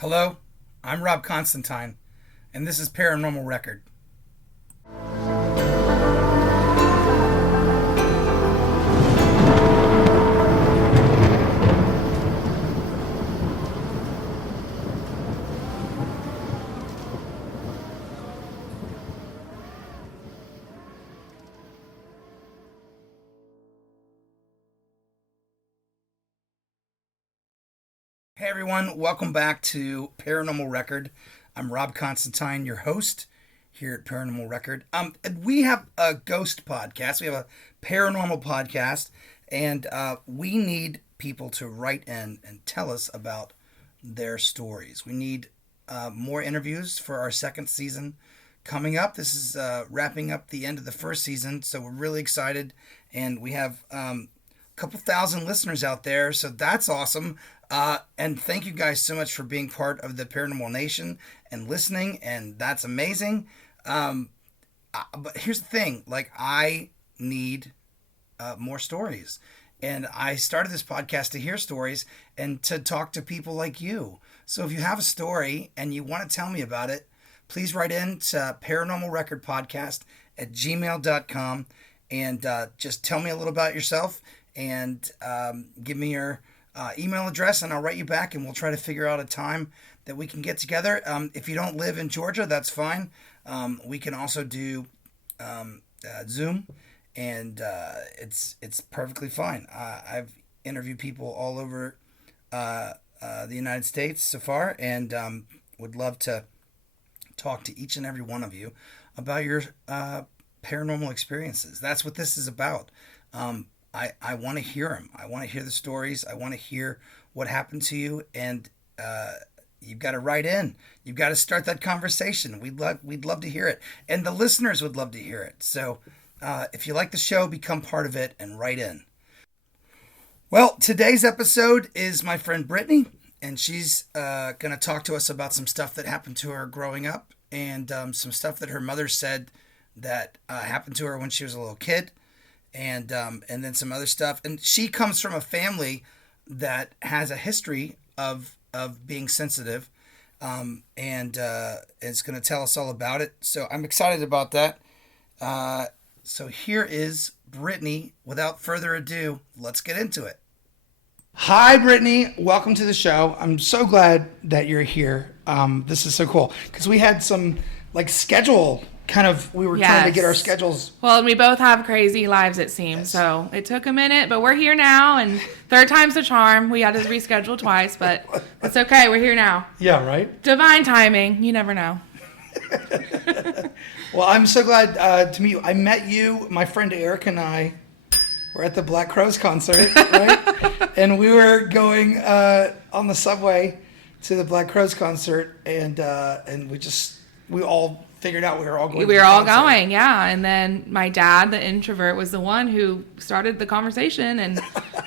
Hello, I'm Rob Constantine, and this is Paranormal Record. Hey everyone, welcome back to Paranormal Record. I'm Rob Constantine, your host here at Paranormal Record. We have a ghost podcast. We have a paranormal podcast, and we need people to write in and tell us about their stories. We need more interviews for our second season coming up. This is wrapping up the end of the first season, so we're really excited, and we have couple thousand listeners out there, so that's awesome. And thank you guys so much for being part of the Paranormal Nation and listening, and that's amazing. But here's the thing, I need more stories, and I started this podcast to hear stories and to talk to people like you. So if you have a story and you want to tell me about it, please write in to paranormalrecordpodcast@gmail.com and just tell me a little about yourself and give me your email address, and I'll write you back, and we'll try to figure out a time that we can get together. If you don't live in Georgia, that's fine. We can also do Zoom, and it's perfectly fine. I've interviewed people all over the United States so far, and would love to talk to each and every one of you about your paranormal experiences. That's what this is about. I want to hear them. I want to hear the stories. I want to hear what happened to you, and you've got to write in. You've got to start that conversation. We'd love to hear it, and the listeners would love to hear it. So if you like the show, become part of it and write in. Well, today's episode is my friend Brittany, and she's going to talk to us about some stuff that happened to her growing up, and some stuff that her mother said that happened to her when she was a little kid. And then some other stuff. And she comes from a family that has a history of being sensitive, and is going to tell us all about it. So I'm excited about that. So here is Brittany. Without further ado, let's get into it. Hi, Brittany. Welcome to the show. I'm so glad that you're here. This is so cool because we had some schedule. We were trying to get our schedules. Well, and we both have crazy lives, it seems. Yes. So it took a minute, but we're here now, and third time's the charm. We had to reschedule twice, but it's okay. We're here now. Yeah, right? Divine timing. You never know. Well, I'm so glad to meet you. I met you, my friend Eric and I were at the Black Crowes concert, right? And we were going on the subway to the Black Crowes concert, and we all figured out we were all going. We were all going, yeah. And then my dad, the introvert, was the one who started the conversation, and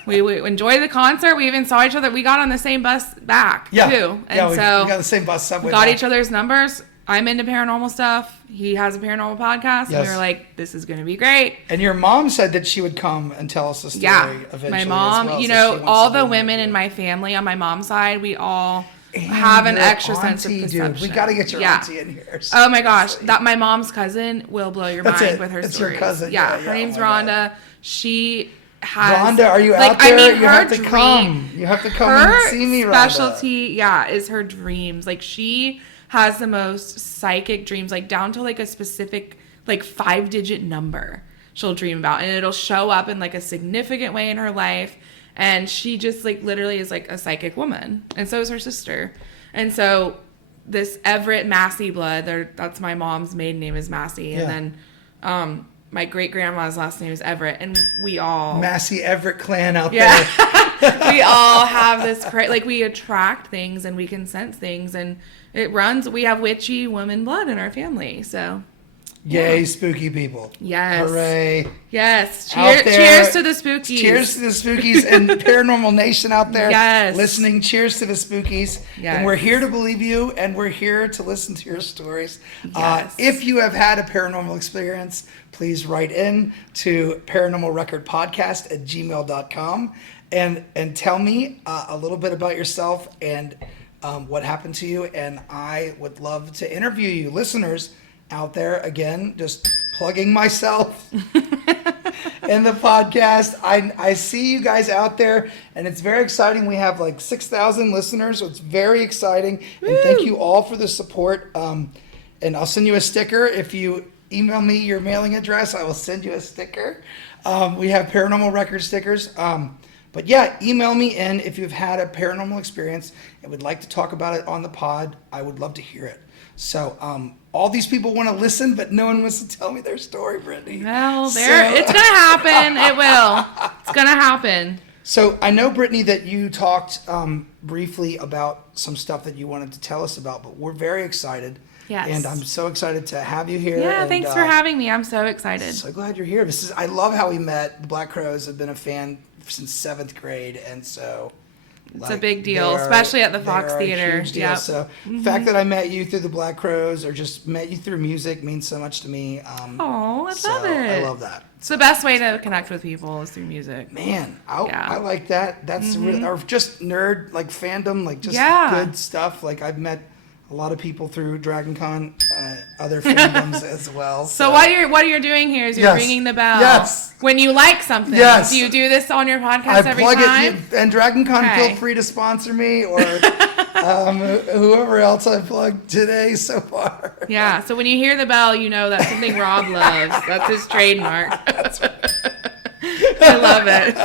we enjoyed the concert. We even saw each other. We got on the same bus back, too. And we got the same bus subway. Got each other's numbers. I'm into paranormal stuff. He has a paranormal podcast, and we were like, this is going to be great. And your mom said that she would come and tell us a story eventually. My mom, as well, so all the women in my family on my mom's side, we all have an extra sense of perception. Dude, we got to get your auntie in here. Oh my gosh, that my mom's cousin will blow your mind with her stories. It's your cousin. Yeah, her name's Rhonda. She has. Rhonda, are you out there? You have to come. You have to come and see me, Rhonda. Her specialty, is her dreams. She has the most psychic dreams, down to a specific 5-digit number she'll dream about, and it'll show up in a significant way in her life. And she just literally is a psychic woman. And so is her sister. And so this Everett Massey blood, that's my mom's maiden name is Massey. Yeah. And then my great grandma's last name is Everett. And we all Massey Everett clan out there. We all have this we attract things and we can sense things, and we have witchy woman blood in our family. So yay, spooky people. Yes. Hooray. Yes. Cheers to the spookies. Cheers to the spookies and Paranormal Nation out there listening. Cheers to the spookies. Yes. And we're here to believe you, and we're here to listen to your stories. Yes. If you have had a paranormal experience, please write in to paranormalrecordpodcast@gmail.com and tell me a little bit about yourself and what happened to you, and I would love to interview you. Listeners out there, again, just plugging myself in the podcast. I see you guys out there, and it's very exciting. We have like 6,000 listeners, so it's very exciting. Woo! And thank you all for the support. And I'll send you a sticker. If you email me your mailing address, I will send you a sticker. We have Paranormal Record stickers. But yeah, email me in if you've had a paranormal experience and would like to talk about it on the pod. I would love to hear it. So all these people want to listen, but no one wants to tell me their story, Brittany. Well, it's going to happen. It will. It's going to happen. So I know, Brittany, that you talked briefly about some stuff that you wanted to tell us about, but we're very excited. Yes. And I'm so excited to have you here. Yeah, and, thanks for having me. I'm so excited. So glad you're here. I love how we met. The Black Crowes have been a fan since 7th grade, and so it's a big deal, especially at the Fox Theater. Yeah. So the fact that I met you through the Black Crowes or just met you through music means so much to me. I love it. I love that. It's the best way to connect with people is through music. Man, I like that. That's really, or just nerd like fandom, like just good stuff. Like I've met a lot of people through Dragon Con, other fandoms as well. So what you're doing here is you're ringing the bell. Yes. When you like something. Yes. Do you do this on your podcast every time? I plug it, and Dragon Con, feel free to sponsor me or whoever else I plugged today so far. Yeah. So when you hear the bell, you know that's something Rob loves. That's his trademark. That's right. I love it.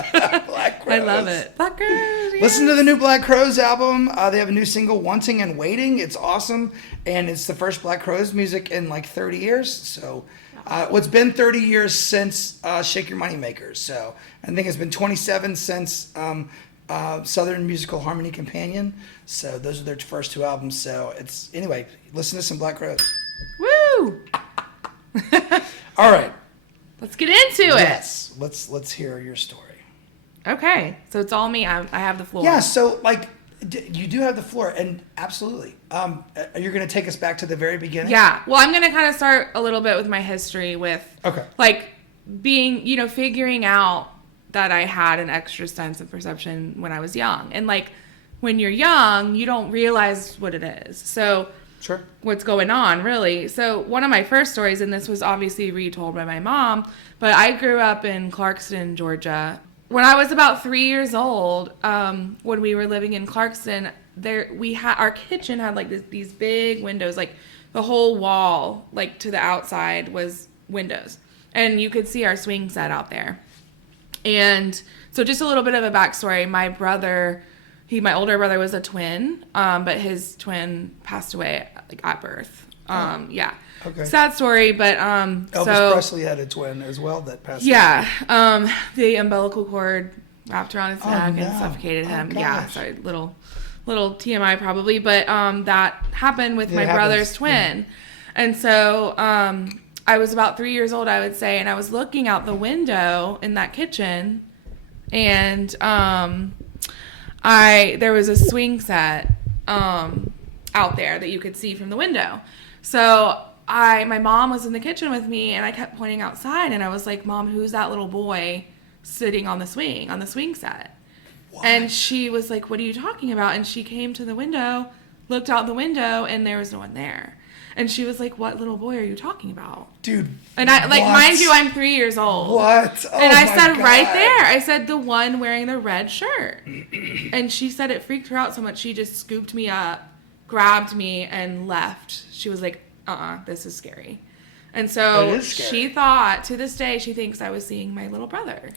Black Crowes. I love it. Black Crowes. Yes. Listen to the new Black Crowes album. They have a new single, Wanting and Waiting. It's awesome. And it's the first Black Crowes music in like 30 years. So it's been 30 years since Shake Your Money Makers. So I think it's been 27 since Southern Musical Harmony Companion. So those are their first 2 albums. So anyway, listen to some Black Crowes. Woo! All right. Let's get into it. Yes. Let's hear your story. Okay. So it's all me. I have the floor. Yeah. So you do have the floor, and absolutely. You're going to take us back to the very beginning. Yeah. Well, I'm going to kind of start a little bit with my history with being, figuring out that I had an extra sense of perception when I was young, and when you're young, you don't realize what it is. So. Sure. What's going on, really. So one of my first stories, and this was obviously retold by my mom, but I grew up in Clarkston, Georgia. When I was about 3 years old, when we were living in Clarkston, our kitchen had these big windows, the whole wall, to the outside was windows, and you could see our swing set out there. And so just a little bit of a backstory. My older brother was a twin, but his twin passed away at birth. Yeah. Okay. Sad story, but Elvis Presley had a twin as well that passed away. Yeah. The umbilical cord wrapped around his neck and suffocated him. Gosh. Yeah. Sorry, little TMI probably, but that happened with my brother's twin. Yeah. And so I was about 3 years old, I would say, and I was looking out the window in that kitchen, and there was a swing set out there that you could see from the window. So my mom was in the kitchen with me, and I kept pointing outside, and I was like, Mom, who's that little boy sitting on the swing set? What? And she was like, what are you talking about? And she came to the window, looked out the window, and there was no one there. And she was like, what little boy are you talking about? Dude. And mind you, I'm 3 years old. What? Oh, and I said, God. Right there. I said, the one wearing the red shirt. And she said it freaked her out so much, she just scooped me up, grabbed me, and left. She was like, this is scary. And so she thought, to this day, she thinks I was seeing my little brother,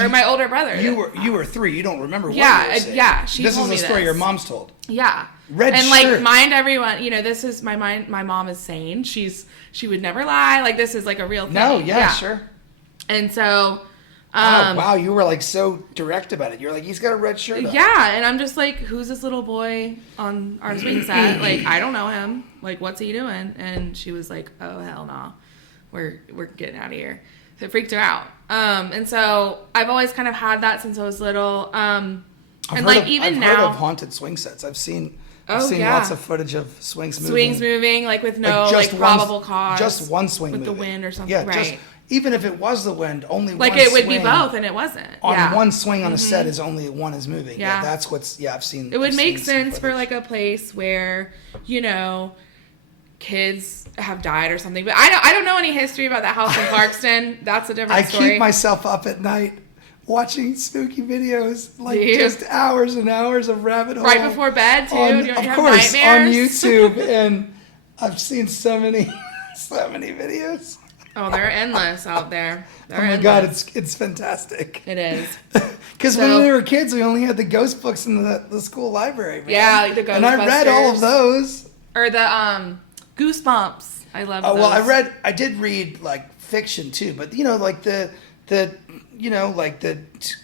or my older brother. You were 3. You don't remember what you were saying. Yeah. She this told is me a story this. Your mom's told. Yeah. Red and shirt. Mind everyone, this is my mom is sane. She would never lie. This is a real thing. No, yeah, sure. And so wow, you were so direct about it. You're like, he's got a red shirt on. Yeah, and I'm just like, who's this little boy on our swing set? I don't know him. What's he doing? And she was like, oh hell no. We're getting out of here. So it freaked her out. And so I've always kind of had that since I was little. I've heard of haunted swing sets. I've seen lots of footage of swings moving. With no probable cause. Just one swing with moving. The wind or something. Yeah, right. even if it was the wind, only like one it would swing be both, and it wasn't. on one swing on a set is only one is moving. Yeah. That's what's I've seen. It would I've make seen sense for like a place where, you know, kids have died or something. But I don't know any history about that house in Clarkston. That's a different story. I keep myself up at night watching spooky videos, like Do you? just hours and hours of rabbit hole. Right before bed too. Do you Of have course, on nightmares? YouTube, and I've seen so many videos. Oh, they're endless out there. They're Oh my endless. God, it's fantastic. It is. Because when we were kids, we only had the ghost books in the school library. Man. Yeah, like the Ghostbusters. And I read all of those. Or the Goosebumps. I love those. Oh well, I did read like fiction too, but you know, like the like the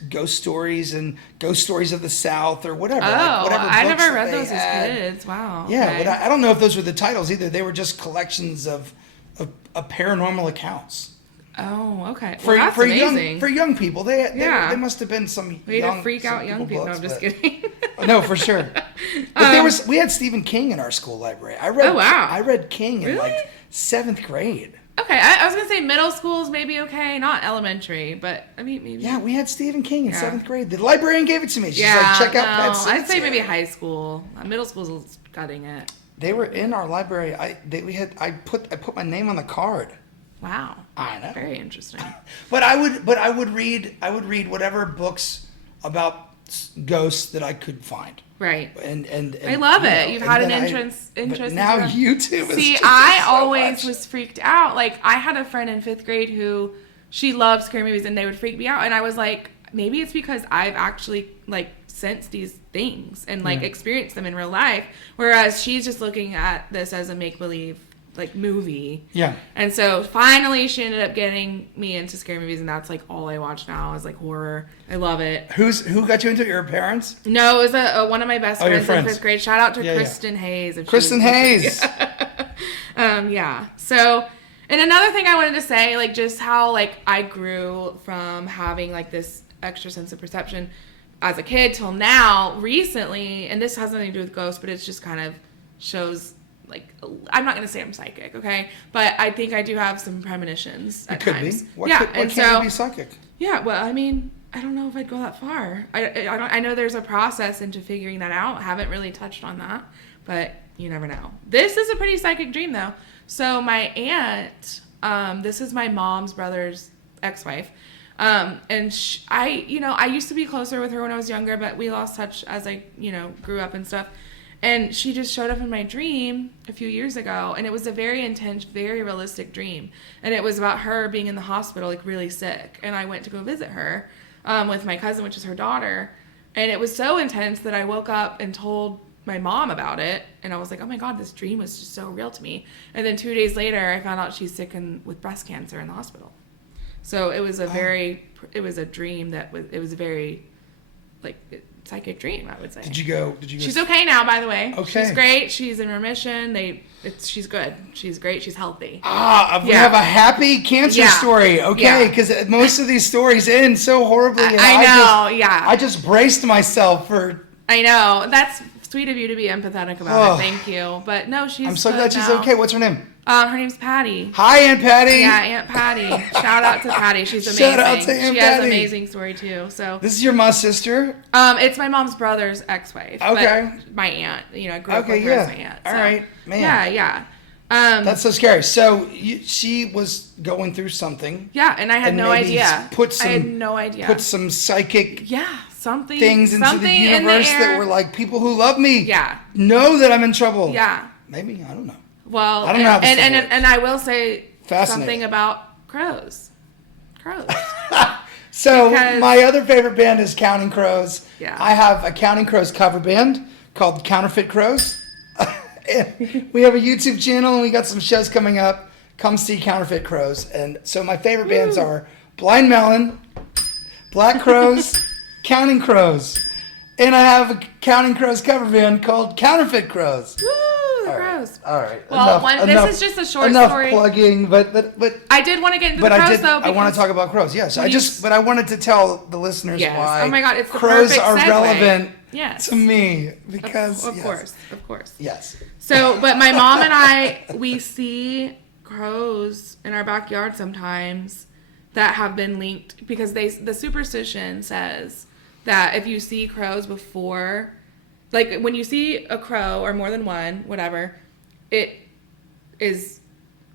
ghost stories and ghost stories of the South or whatever. Oh, like whatever I books never that read they those had. as kids. Wow. Yeah, okay. but I don't know if those were the titles either. They were just collections of paranormal accounts. Oh, okay. For Well, that's amazing. young people, they Yeah. must have been some Way young to freak some out young people. books, No, I'm just but- kidding. No, for sure. But we had Stephen King in our school library. I read. Oh, wow. I read King in Really? like 7th grade. Okay, I was gonna say middle school's maybe okay, not elementary, but I mean maybe. Yeah, we had Stephen King in Yeah. 7th grade. The librarian gave it to me. She's Yeah, like, check out no, Pet Sematary. I'd say maybe high school. Middle school's cutting it. They were in our library. I put my name on the card. Wow. I know. Very interesting. But I would read whatever books about ghosts that I could find. Right. And I love you it. know, You've and had an then interest. But now into that. YouTube is See, just I so always much. was freaked out. Like I had a friend in 5th grade who she loved scary movies, and they would freak me out. And I was like, maybe it's because I've actually like sensed these things and like experienced them in real life, whereas she's just looking at this as a make believe like movie. Yeah. And so finally she ended up getting me into scary movies, and that's like all I watch now is like horror. I love it. Who got you into it? Your parents? No, it was one of my best Oh, your friends in friends. 5th grade. Shout out to Yeah, yeah. Kristen Hayes. If Kristen she was Hayes. yeah. So, and another thing I wanted to say, like just how like I grew from having like this extra sense of perception as a kid till now recently, and this has nothing to do with ghosts, but it's just kind of shows like, I'm not going to say I'm psychic, okay? But I think I do have some premonitions at It could times. be. What Yeah, can't and you so be psychic? yeah, well, I mean, I don't know if I'd go that far. I know there's a process into figuring that out. I haven't really touched on that, but you never know. This is a pretty psychic dream, though. So my aunt, this is my mom's brother's ex-wife, and I used to be closer with her when I was younger, but we lost touch as I, grew up and stuff. And she just showed up in my dream a few years ago, and it was a very intense, very realistic dream. And it was about her being in the hospital, like really sick. And I went to go visit her with my cousin, which is her daughter. And it was so intense that I woke up and told my mom about it. And I was like, oh my God, this dream was just so real to me. And then 2 days later, I found out she's sick with breast cancer in the hospital. So it was it was a dream it was a very, psychic dream, I would say. Did you go? She's okay now, by the way. Okay. She's great. She's in remission. She's good. She's great. She's healthy. We have a happy cancer story. Okay, because most of these stories end so horribly. And I just braced myself for. I know. That's sweet of you to be empathetic about it. Thank you. But no, she's I'm so good glad she's now. okay. What's her name? Her name's Patty. Hi, Aunt Patty. Yeah, Aunt Patty. Shout out to Patty. She's amazing. Shout out to Aunt she has Patty. an amazing story too. So This is your mom's sister. it's my mom's brother's ex-wife. Okay. But my aunt. I grew up with her as my aunt. All so. right, man. Yeah. That's so scary. So she was going through something. Yeah, and I had no maybe idea. I had no idea. Put some psychic something things into the universe that were like, people who love me know that I'm in trouble. Yeah. Maybe, I don't know. Well, I don't know how this and works. I will say Fascinating. something about crows. So Because- my other favorite band is Counting Crows. Yeah. I have a Counting Crows cover band called Counterfeit Crows. And we have a YouTube channel and we got some shows coming up. Come see Counterfeit Crows. And so my favorite bands are Blind Melon, Black Crows, Counting Crows. And I have a Counting Crows cover band called Counterfeit Crows. Woo, the All right. crows. All right. Well, this is just a short enough story. plugging, but I did want to get into the crows though. I want to talk about crows. Yes, but I wanted to tell the listeners Yes. why. Oh my God, it's the crows perfect are segue. relevant Yes. to me because Of yes. course. Yes. So, but my mom and I, we see crows in our backyard sometimes. that have been linked because the superstition says that if you see crows before, like when you see a crow or more than one, whatever, it is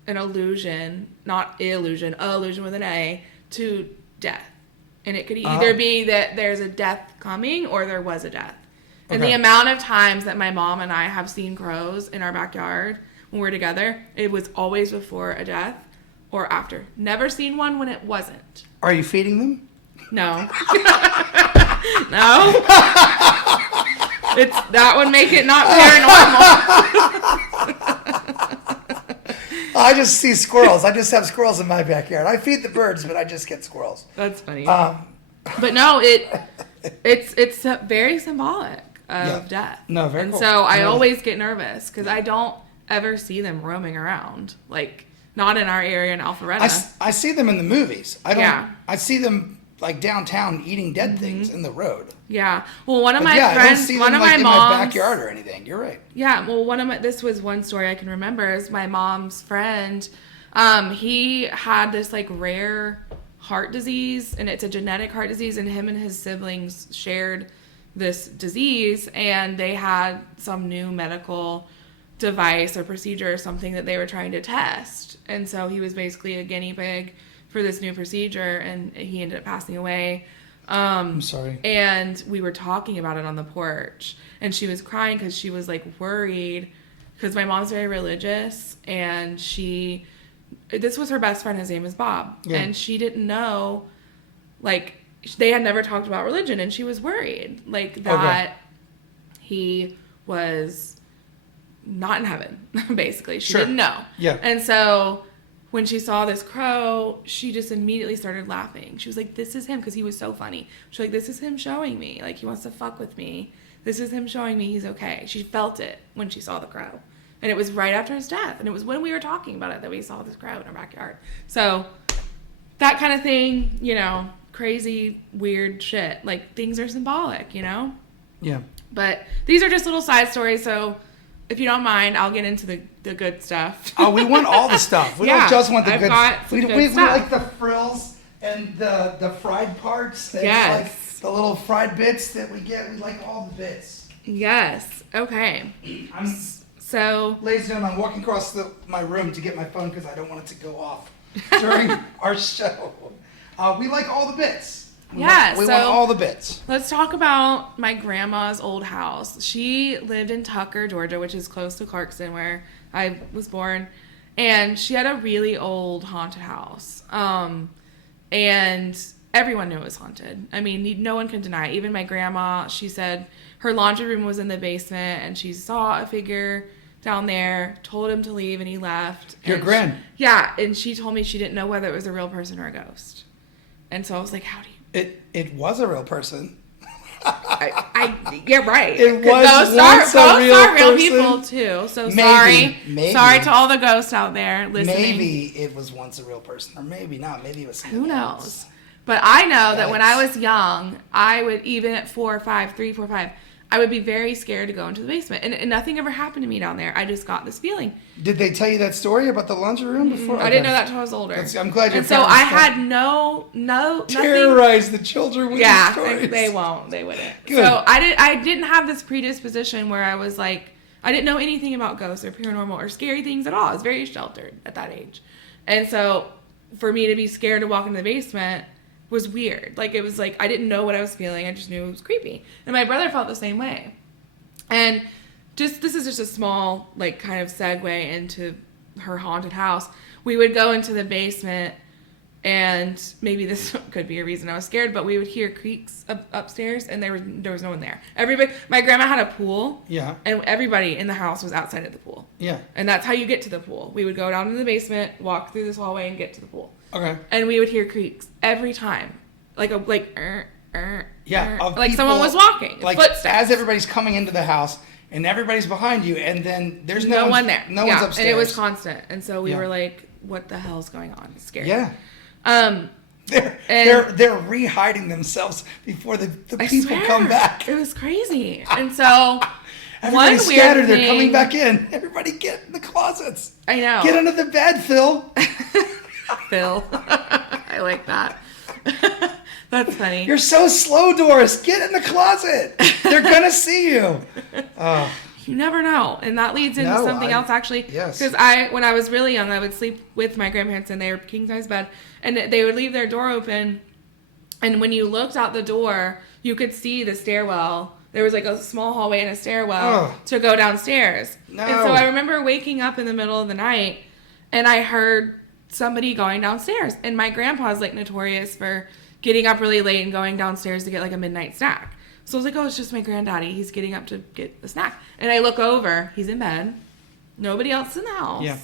an illusion, not illusion, illusion with an A, to death. And it could either be that there's a death coming or there was a death. And the amount of times that my mom and I have seen crows in our backyard when we're together, it was always before a death or after. Never seen one when it wasn't. Are you feeding them? No. No. That would make it not paranormal. I just see squirrels. I just have squirrels in my backyard. I feed the birds, but I just get squirrels. That's funny. But no, it's very symbolic of death. No, very cool. So I always get nervous because I don't ever see them roaming around. Like, not in our area in Alpharetta. I see them in the movies. I don't. Yeah. I see them like downtown eating dead things in the road. Yeah. Well, one of my friends, I don't see one them, of like, my in mom's my backyard or anything. You're right. Yeah. Well, this was one story I can remember is my mom's friend. He had this like rare heart disease, and it's a genetic heart disease, and him and his siblings shared this disease, and they had some new medical device or procedure or something that they were trying to test. And so he was basically a guinea pig for this new procedure, and he ended up passing away. I'm sorry. And we were talking about it on the porch, and she was crying because she was like worried because my mom's very religious, and this was her best friend. His name is Bob. Yeah. And she didn't know, like, they had never talked about religion, and she was worried, like, that he was not in heaven, basically. She didn't know. Yeah. And so when she saw this crow, she just immediately started laughing. She was like, this is him, because he was so funny. She's like, this is him showing me. Like, he wants to fuck with me. This is him showing me he's okay. She felt it when she saw the crow. And it was right after his death. And it was when we were talking about it that we saw this crow in our backyard. So that kind of thing, you know, crazy, weird shit. Like, things are symbolic, you know? Yeah. But these are just little side stories, so if you don't mind, I'll get into the good stuff. Oh, we want all the stuff. We don't just want the good stuff. We stuff. like the frills and the fried parts. Yes. Like the little fried bits that we get. We like all the bits. Yes. Okay. So, ladies and gentlemen, I'm walking across my room to get my phone because I don't want it to go off during our show. We like all the bits. We want all the bits. Let's talk about my grandma's old house. She lived in Tucker, Georgia, which is close to Clarkston, where I was born. And she had a really old haunted house. And everyone knew it was haunted. I mean, no one can deny it. Even my grandma, she said her laundry room was in the basement, and she saw a figure down there, told him to leave, and he left. Your gran? Yeah, and she told me she didn't know whether it was a real person or a ghost. And so I was like, how do you... It was a real person. Yeah, right. It was ghosts a real people too. So maybe. Sorry to all the ghosts out there listening. Maybe it was once a real person, or maybe not. Maybe it was something Who knows? else. But I know that when I was young, I would, even at 4 or 5, I would be very scared to go into the basement. And nothing ever happened to me down there. I just got this feeling. Did they tell you that story about the laundry room before? I didn't know that until I was older. I'm glad you're. And so I had nothing. Terrorize the children with these stories. They won't. They wouldn't. Good. So I didn't have this predisposition where I was like, I didn't know anything about ghosts or paranormal or scary things at all. I was very sheltered at that age. And so for me to be scared to walk into the basement was weird. Like, it was like, I didn't know what I was feeling. I just knew it was creepy. And my brother felt the same way. And this is just a small, like, kind of segue into her haunted house. We would go into the basement, and maybe this could be a reason I was scared, but we would hear creaks upstairs, and there was no one there. Everybody, my grandma had a pool. Yeah. And everybody in the house was outside of the pool. Yeah. And that's how you get to the pool. We would go down to the basement, walk through this hallway, and get to the pool. Okay. And we would hear creaks every time. Like like someone was walking. Like, footsteps. as everybody's coming into the house, and everybody's behind you, and then there's no one there. No one's upstairs. And it was constant. And so we were like, what the hell's going on? It's scary. Yeah. They're re-hiding themselves before the people come back. It was crazy. And so everybody's scattered. They're coming back in. Everybody get in the closets. I know. Get under the bed, Phil. Phil. I I like that. That's funny. You're so slow, Doris. Get in the closet. They're going to see you. You never know. And that leads into something else, actually. Yes. Because when I was really young, I would sleep with my grandparents in their king-size bed. And they would leave their door open. And when you looked out the door, you could see the stairwell. There was like a small hallway and a stairwell to go downstairs. No. And so I remember waking up in the middle of the night, and I heard somebody going downstairs. And my grandpa's like notorious for getting up really late and going downstairs to get like a midnight snack. So I was like, oh, it's just my granddaddy. He's getting up to get the snack. And I look over. He's in bed. Nobody else in the house. Yeah.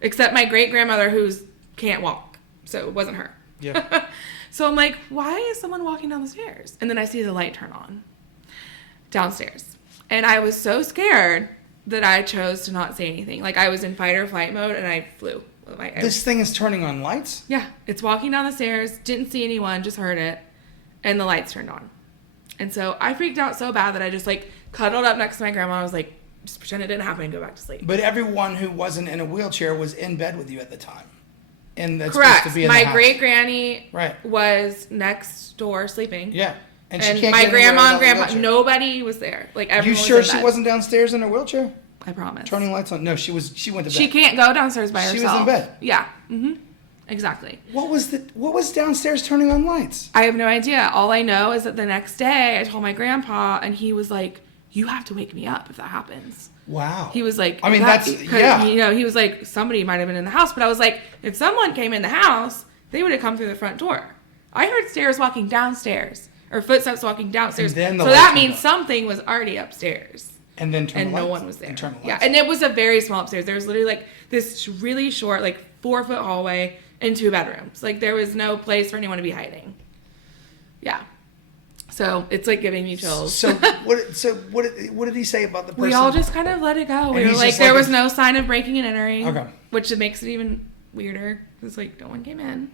Except my great-grandmother who can't walk. So it wasn't her. Yeah. So I'm like, why is someone walking down the stairs? And then I see the light turn on downstairs. And I was so scared that I chose to not say anything. Like, I was in fight or flight mode, and I flew. This thing is turning on lights? Yeah. It's walking down the stairs. Didn't see anyone. Just heard it. And the lights turned on. And so I freaked out so bad that I just, like, cuddled up next to my grandma. I was like, just pretend it didn't happen and go back to sleep. But everyone who wasn't in a wheelchair was in bed with you at the time. And that's correct. Supposed to be in my the house. great granny right. was next door sleeping. Yeah. And she can't my get grandma and grandpa, wheelchair. Nobody was there. Like, everyone You was sure in she bed. wasn't downstairs in her wheelchair? I promise. Turning lights on? No, she went to bed. She can't go downstairs by herself. She was in bed. Yeah. Mm-hmm. Exactly. What was downstairs turning on lights? I have no idea. All I know is that the next day I told my grandpa, and he was like, you have to wake me up if that happens. Wow. He was like, I mean, he was like, somebody might have been in the house. But I was like, if someone came in the house, they would have come through the front door. I heard stairs walking downstairs, or footsteps walking downstairs. So that means something was already upstairs. And then no one was there. And yeah, and it was a very small upstairs. There was literally like this really short, like 4-foot hallway and 2 bedrooms. Like, there was no place for anyone to be hiding. Yeah. So it's like giving me chills. So what did he say about the person? We all just kind of let it go. We were like, there was no sign of breaking and entering. Okay. Which makes it even weirder. It's like no one came in.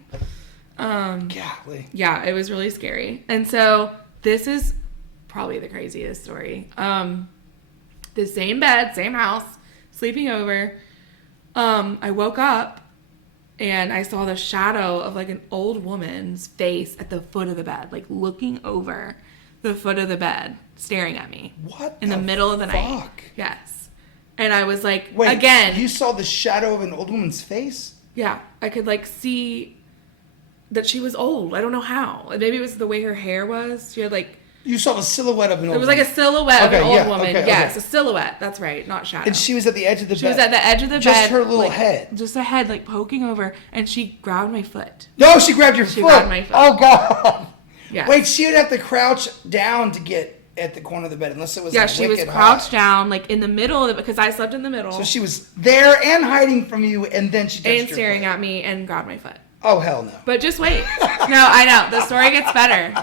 Golly. Yeah, it was really scary. And so this is probably the craziest story. The same bed, same house, sleeping over. I woke up and I saw the shadow of like an old woman's face at the foot of the bed, like looking over the foot of the bed, staring at me. What? In the middle of the night. Yes. And I was like, wait, again. You saw the shadow of an old woman's face? Yeah. I could like see that she was old. I don't know how. Maybe it was the way her hair was. She had like. You saw the silhouette of an old woman. It was like a silhouette of an old woman. Okay, yes, a silhouette. That's right, not shadow. And she was at the edge of the bed. She was at the edge of the bed. Just her little like, head. Just a head, like poking over, and she grabbed my foot. No, she grabbed your foot. She grabbed my foot. Oh, God. Yeah. Wait, she would have to crouch down to get at the corner of the bed, unless it was yeah, she was crouched down, like in the middle of it, because I slept in the middle. So she was there and hiding from you, and then she touched and staring at me and grabbed my foot. Oh, hell no. But just wait. No, I know. The story gets better.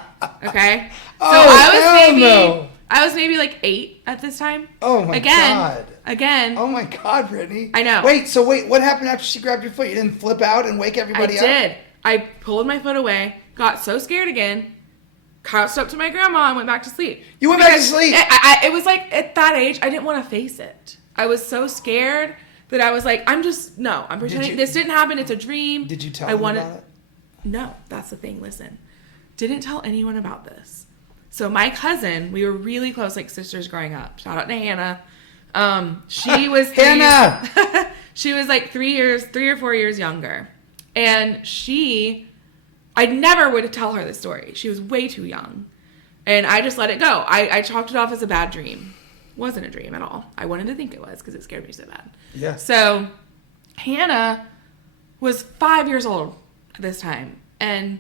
Okay? So I was maybe like 8 at this time. Oh, my God. Again. Oh, my God, Brittany. I know. Wait, what happened after she grabbed your foot? You didn't flip out and wake everybody up? I did. I pulled my foot away, got so scared again, crouched up to my grandma, and went back to sleep. You went back to sleep? It was like, at that age, I didn't want to face it. I was so scared that I was like, I'm pretending this didn't happen. It's a dream. Did you tell them about it? No, that's the thing. Listen, didn't tell anyone about this. So my cousin, we were really close, like sisters growing up. Shout out to Hannah. She was Hannah. She was like 3 or 4 years younger, and I never would tell her the story. She was way too young, and I just let it go. I chalked it off as a bad dream. Wasn't a dream at all. I wanted to think it was because it scared me so bad. Yeah. So Hannah was 5 years old at this time, and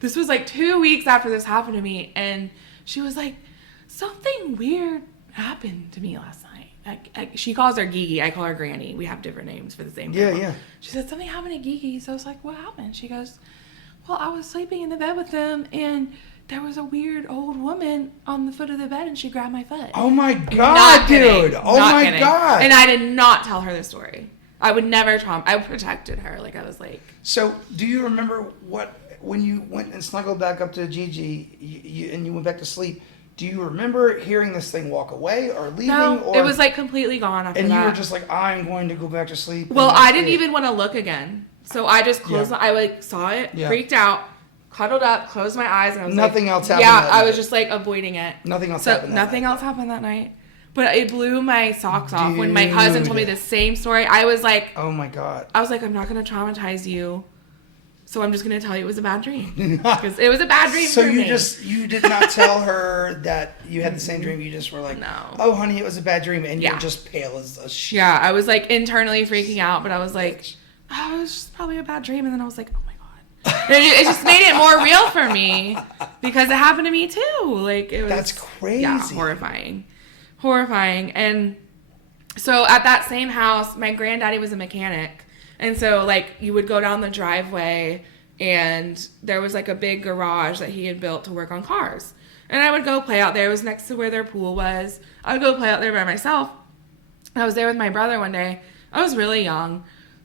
this was like 2 weeks after this happened to me, and she was like, something weird happened to me last night. She calls her Gigi. I call her Granny. We have different names for the same grandma. Yeah. She said, something happened to Gigi. So I was like, what happened? She goes, well, I was sleeping in the bed with them, and there was a weird old woman on the foot of the bed, and she grabbed my foot. Oh, my God, dude. Oh, my God. And I did not tell her the story. I would never I protected her. Like, I was like. So, do you remember when you went and snuggled back up to Gigi and you went back to sleep, Do you remember hearing this thing walk away or leaving? No, or, it was like completely gone after that. And you were just like, I'm going to go back to sleep. Well, I didn't even want to look again. So I just closed I like saw it, freaked out, cuddled up, closed my eyes, and I was nothing like, else happened. Yeah, I was just like avoiding it. Nothing else happened. Nothing else happened that night. But it blew my socks off when my cousin told me the same story. I was like, oh my God. I was like, I'm not going to traumatize you. So I'm just going to tell you it was a bad dream. Because it was a bad dream for me. So you did not tell her that you had the same dream. You just were like, no. Oh, honey, it was a bad dream. And you were just pale as a sheet. Yeah, I was like internally freaking out. But I was like, oh, it was just probably a bad dream. And then I was like, oh my God. It just made it more real for me. Because it happened to me too. Like it was. That's crazy. Yeah, horrifying. And so at that same house, my granddaddy was a mechanic. And so, like, you would go down the driveway, and there was, like, a big garage that he had built to work on cars. And I would go play out there. It was next to where their pool was. I would go play out there by myself. I was there with my brother one day. I was really young,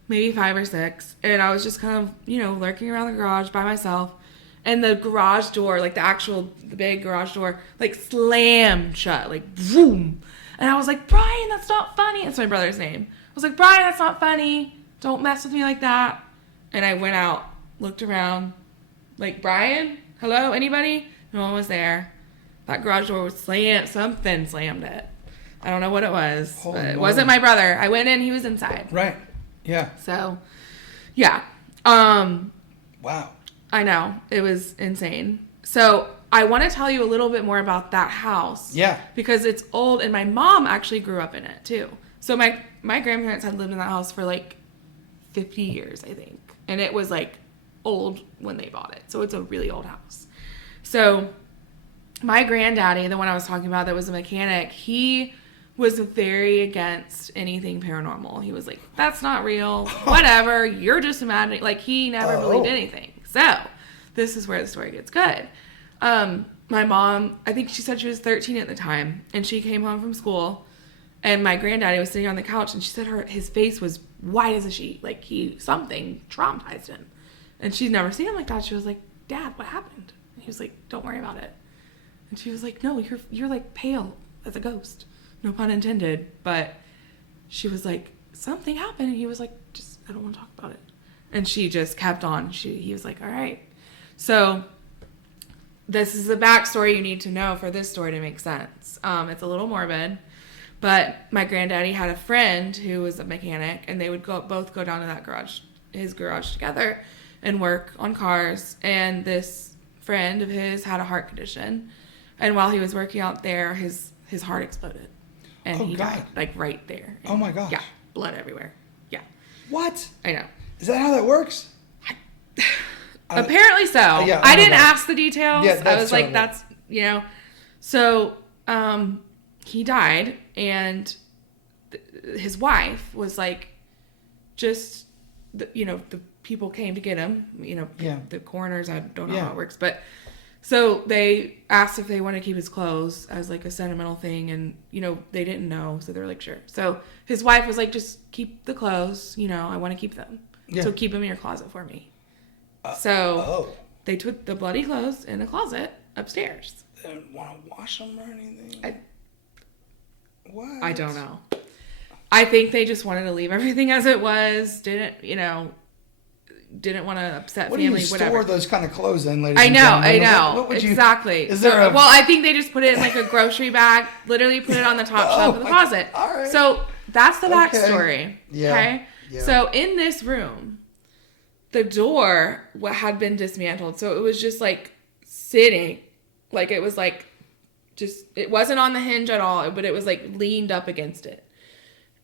maybe 5 or 6. And I was just kind of, lurking around the garage by myself. And the garage door, like, the big garage door, like, slammed shut. Like, boom. And I was like, Brian, that's not funny. That's my brother's name. I was like, Brian, that's not funny. Don't mess with me like that. And I went out, looked around, like, Brian? Hello? Anybody? No one was there. That garage door was something slammed it. I don't know what it was. But it wasn't my brother. I went in, he was inside. Right. Yeah. So, yeah. Wow. I know. It was insane. So, I want to tell you a little bit more about that house. Yeah. Because it's old, and my mom actually grew up in it, too. So, my grandparents had lived in that house for, like, 50 years, I think. And it was like old when they bought it. So it's a really old house. So my granddaddy, the one I was talking about that was a mechanic, he was very against anything paranormal. He was like, that's not real. Whatever. You're just imagining. Like, he never believed anything. So this is where the story gets good. My mom, I think she said she was 13 at the time. And she came home from school. And my granddaddy was sitting on the couch. And she said his face was white as a sheet. Like, something traumatized him. And she'd never seen him like that. She was like, Dad, what happened? And he was like, don't worry about it. And she was like, no, you're like pale as a ghost. No pun intended. But she was like, something happened. And he was like, I don't want to talk about it. And she just kept on. He was like, all right. So this is the backstory you need to know for this story to make sense. It's a little morbid. But my granddaddy had a friend who was a mechanic, and they would both go down to his garage together and work on cars. And this friend of his had a heart condition. And while he was working out there, his heart exploded. And he died, like, right there. And, oh, my gosh. Yeah, blood everywhere. Yeah. What? I know. Is that how that works? Apparently so. Yeah, I didn't ask the details. Yeah, I was like, that's, So, he died, and his wife was like, the people came to get him, the coroners, I don't know how it works, but so they asked if they wanted to keep his clothes as like a sentimental thing, and, they didn't know, so they're like, sure. So his wife was like, just keep the clothes, I want to keep them. Yeah. So keep them in your closet for me. They took the bloody clothes in a closet upstairs. They didn't want to wash them or anything? What? I don't know. I think they just wanted to leave everything as it was. Didn't want to upset family. What do you store those kind of clothes in, ladies? I and know. gentlemen? What would exactly. Is there well, I think they just put it in like a grocery bag. Literally put it on the top shelf of the closet. All right. So that's the backstory. Yeah. Okay. Yeah. So in this room, the door had been dismantled, so it was just like sitting, like it was like. It wasn't on the hinge at all, but it was like leaned up against it.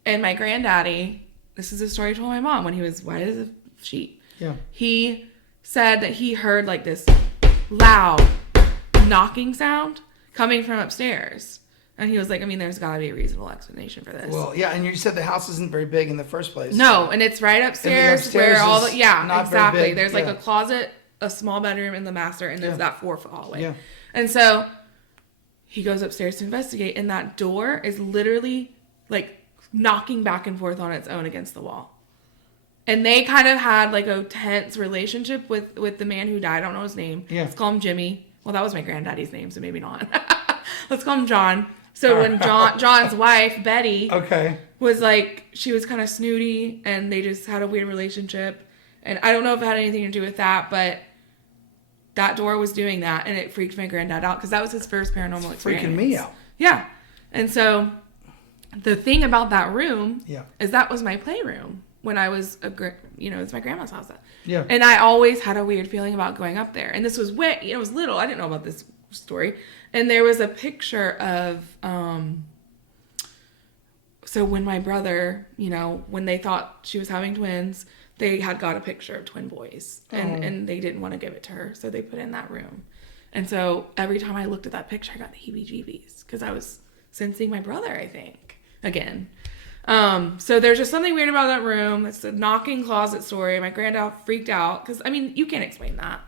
And my granddaddy, this is a story I told my mom when he was white as a sheet. Yeah. He said that he heard like this loud knocking sound coming from upstairs. And he was like, there's got to be a reasonable explanation for this. Well, yeah, and you said the house isn't very big in the first place. No, and it's right upstairs where all the, exactly. There's like a closet, a small bedroom in the master, and there's that 4-foot hallway. Yeah. And so he goes upstairs to investigate, and that door is literally like knocking back and forth on its own against the wall. And they kind of had like a tense relationship with the man who died. I don't know his name. Yeah. Let's call him Jimmy. Well, that was my granddaddy's name, so maybe not. let's call him John. So when John's wife, Betty, was like, she was kind of snooty and they just had a weird relationship. And I don't know if it had anything to do with that, but that door was doing that and it freaked my granddad out because that was his first paranormal experience. Freaking me out. Yeah. And so the thing about that room is that was my playroom when I was, it's my grandma's house. Yeah. And I always had a weird feeling about going up there. And this was it was little. I didn't know about this story. And there was a picture of, so when my brother, when they thought she was having twins, they had got a picture of twin boys and they didn't want to give it to her. So they put it in that room. And so every time I looked at that picture, I got the heebie-jeebies because I was sensing my brother, I think, again. So there's just something weird about that room. It's a knocking closet story. My granddad freaked out because, you can't explain that.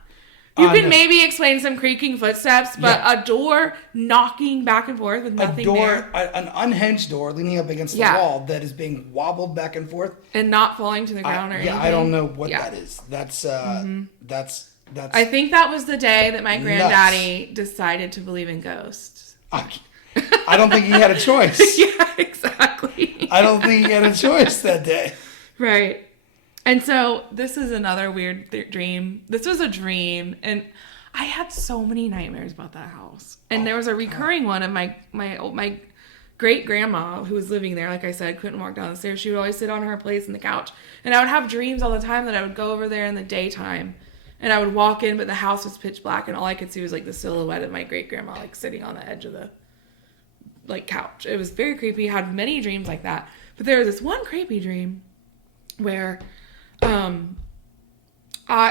You can maybe explain some creaking footsteps, but a door knocking back and forth with nothing there. An unhinged door leaning up against the wall that is being wobbled back and forth. And not falling to the ground or anything. I don't know what that is. That's I think that was the day that my granddaddy decided to believe in ghosts. I don't think he had a choice. Yeah, exactly. I don't think he had a choice that day. Right. And so this is another weird dream. This was a dream, and I had so many nightmares about that house. And there was a recurring one of my great grandma who was living there. Like I said, couldn't walk down the stairs. She would always sit on her place in the couch, and I would have dreams all the time that I would go over there in the daytime, and I would walk in, but the house was pitch black, and all I could see was like the silhouette of my great grandma like sitting on the edge of the couch. It was very creepy. I had many dreams like that, but there was this one creepy dream where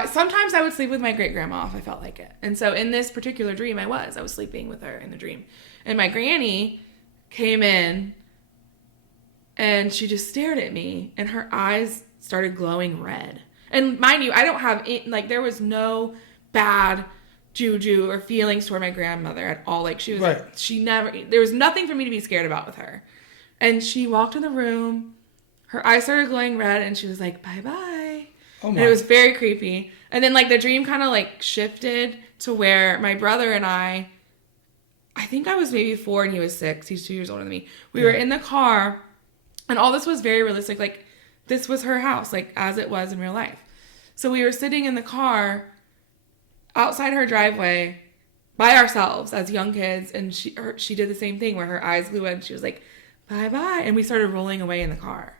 sometimes I would sleep with my great grandma if I felt like it. And so in this particular dream, I was sleeping with her in the dream, and my granny came in and she just stared at me and her eyes started glowing red. And mind you, I don't have there was no bad juju or feelings toward my grandmother at all. Like she was, there was nothing for me to be scared about with her. And she walked in the room, her eyes started glowing red, and she was like, bye-bye. Oh my. And it was very creepy. And then the dream kind of shifted to where my brother and I think I was maybe 4 and he was 6. He's 2 years older than me. We were in the car, and all this was very realistic. This was her house, as it was in real life. So we were sitting in the car outside her driveway by ourselves as young kids, and she did the same thing where her eyes glowed and she was like, bye-bye. And we started rolling away in the car.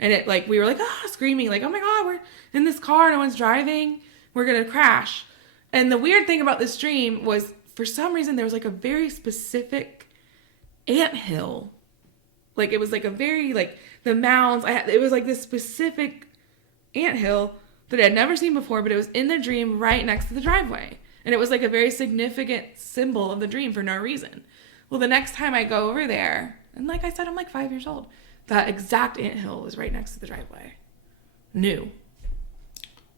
And it we were screaming, oh my God, we're in this car, no one's driving, we're going to crash. And the weird thing about this dream was, for some reason, there was a very specific anthill. It was a very, the mounds, it was this specific anthill that I had never seen before, but it was in the dream right next to the driveway. And it was a very significant symbol of the dream for no reason. Well, the next time I go over there, and like I said, I'm 5 years old, that exact anthill was right next to the driveway. New.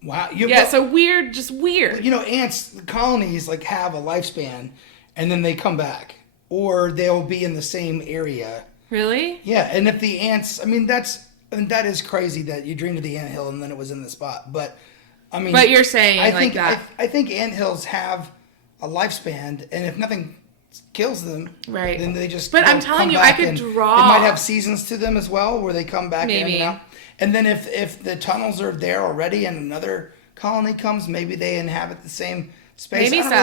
Wow. So weird, just weird. Ants, colonies, have a lifespan, and then they come back. Or they'll be in the same area. Really? Yeah, and if the ants, that is crazy that you dreamed of the anthill and then it was in the spot. But, But you're saying that. I think anthills have a lifespan, and if nothing kills them, right? Then they just. But I'm telling you, I could draw. It might have seasons to them as well, where they come back in and out. And then if the tunnels are there already, and another colony comes, maybe they inhabit the same space. Maybe I don't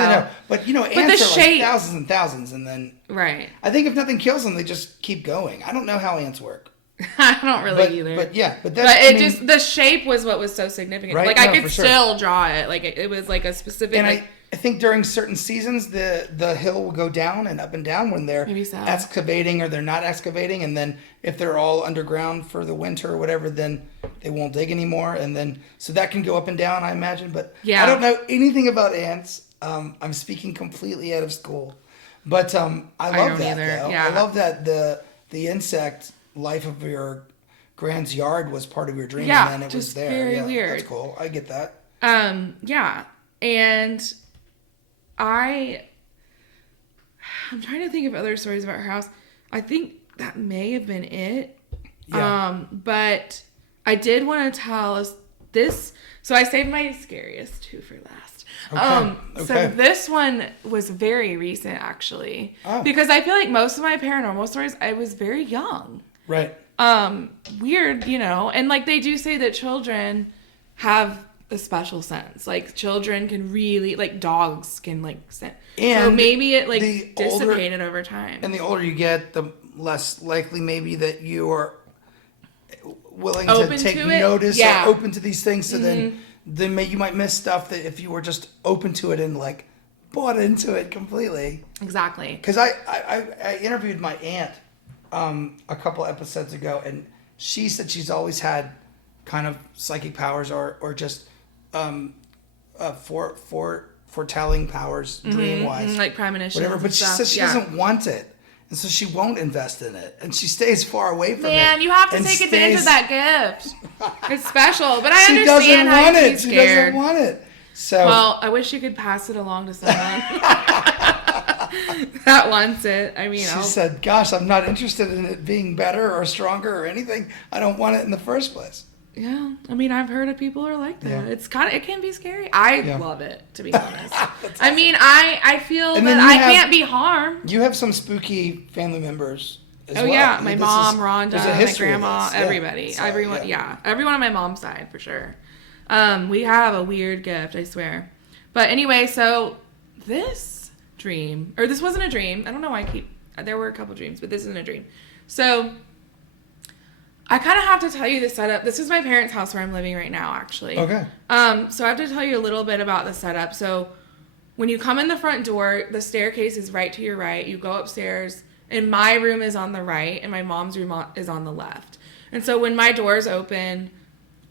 really know. But ants are thousands and thousands, and then right. I think if nothing kills them, they just keep going. I don't know how ants work. I don't really either. But the shape was what was so significant. Right? I could still draw it. It was a specific. And I think during certain seasons, the hill will go down and up and down when they're excavating or they're not excavating. And then if they're all underground for the winter or whatever, then they won't dig anymore. And then, so that can go up and down, I imagine. But I don't know anything about ants. I'm speaking completely out of school. But I love that, though. Yeah. I love that the insect life of your grand's yard was part of your dream. Yeah, and then it was there. Very weird. That's cool. I get that. Yeah. And I'm trying to think of other stories about her house. I think that may have been it. Yeah. But I did want to tell us this. So I saved my scariest two for last. Okay. So this one was very recent, actually. Oh. Because I feel like most of my paranormal stories, I was very young. Right. Weird, you know. And, like, they do say that children have a special sense. Like, children can really, like, dogs can, like, sense. And so maybe it, like, older, dissipated over time. And the older you get, the less likely maybe that you are willing open to take to notice or open to these things. So then you might miss stuff that if you were just open to it and, like, bought into it completely. Exactly. Because I interviewed my aunt a couple episodes ago, and she said she's always had kind of psychic powers or just foretelling powers, dream wise, like premonitions, whatever. But she says she doesn't want it, and so she won't invest in it, and she stays far away from it. Man, you have to take advantage of that gift. It's special, but I understand how you be scared. She doesn't want it. So well, I wish you could pass it along to someone that wants it. I mean, she said, "Gosh, I'm not interested in it being better or stronger or anything. I don't want it in the first place." Yeah, I mean, I've heard of people who are like that. Yeah. It can be scary. I love it, to be honest. Awesome. I mean, I feel that I can't be harmed. You have some spooky family members as well. Yeah, my mom, Rhonda, my grandma, everybody. So, everyone, everyone on my mom's side, for sure. We have a weird gift, I swear. But anyway, so this dream, or this wasn't a dream. I don't know why there were a couple dreams, but this isn't a dream. So I kind of have to tell you the setup. This is my parents' house where I'm living right now, actually. Okay. So I have to tell you a little bit about the setup. So when you come in the front door, the staircase is right to your right. You go upstairs, and my room is on the right, and my mom's room is on the left. And so when my doors open,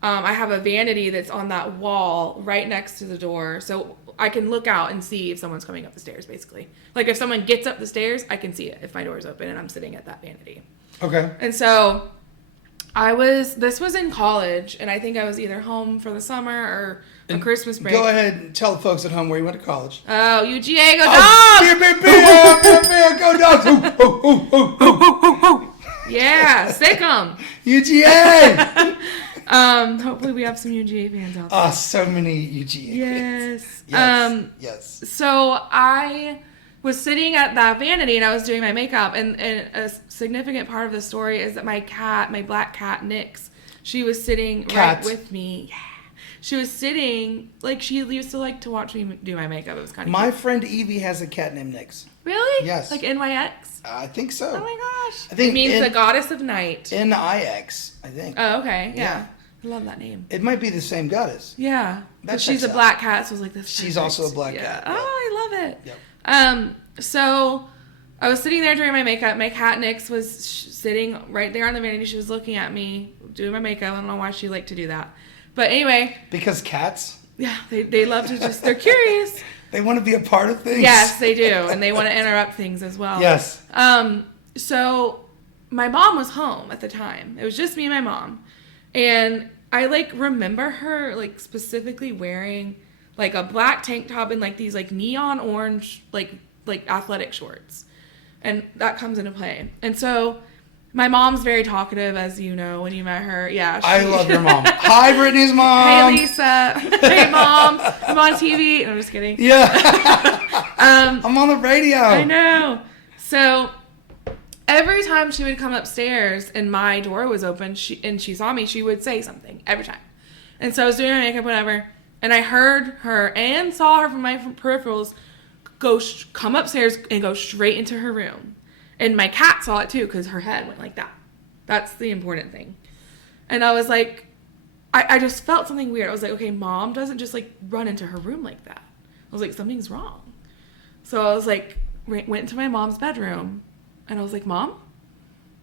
I have a vanity that's on that wall right next to the door. So I can look out and see if someone's coming up the stairs, basically. Like if someone gets up the stairs, I can see it if my door's open and I'm sitting at that vanity. Okay. And so this was in college, and I think I was either home for the summer or a Christmas break. Go ahead and tell the folks at home where you went to college. Oh, UGA, go Dogs! Go Dogs! Yeah, sick 'em. UGA! Hopefully we have some UGA fans out there. Oh, so many UGA fans. Yes. So I was sitting at that vanity and I was doing my makeup, and a significant part of the story is that my black cat, Nyx, she was sitting right with me. Yeah. She was sitting, like, she used to like to watch me do my makeup. It was kind of My cute. friend Evie has a cat named Nyx. Really? Yes. Like NYX? I think so. Oh my gosh. I think it means the goddess of night. NIX, I think. Oh, okay. Yeah. I love that name. It might be the same goddess. Yeah. But she's a black cat, so I was like, this is She's perfect. also a black cat. Oh, I love it. Yep. So I was sitting there doing my makeup. My cat Nyx was sitting right there on the vanity. She was looking at me doing my makeup. I don't know why she liked to do that. But anyway. Because cats? Yeah, they love to they're curious. They want to be a part of things? Yes, they do. And they want to interrupt things as well. Yes. So my mom was home at the time. It was just me and my mom. And I, like, remember her, like, specifically wearing, like, a black tank top and, like, these, like, neon orange, like athletic shorts. And that comes into play. And so my mom's very talkative, as you know, when you met her. Yeah. I love your mom. Hi, Brittany's mom. Hey, Lisa. Hey, Mom. I'm on TV. No, I'm just kidding. Yeah. I'm on the radio. I know. So every time she would come upstairs and my door was open, she saw me, she would say something every time. And so I was doing my makeup, whatever, and I heard her and saw her from my peripherals come upstairs and go straight into her room. And my cat saw it too, because her head went like that. That's the important thing. And I was like, I just felt something weird. I was like, okay, Mom doesn't just, like, run into her room like that. I was like, something's wrong. So I was like, went into my mom's bedroom. And I was like, Mom?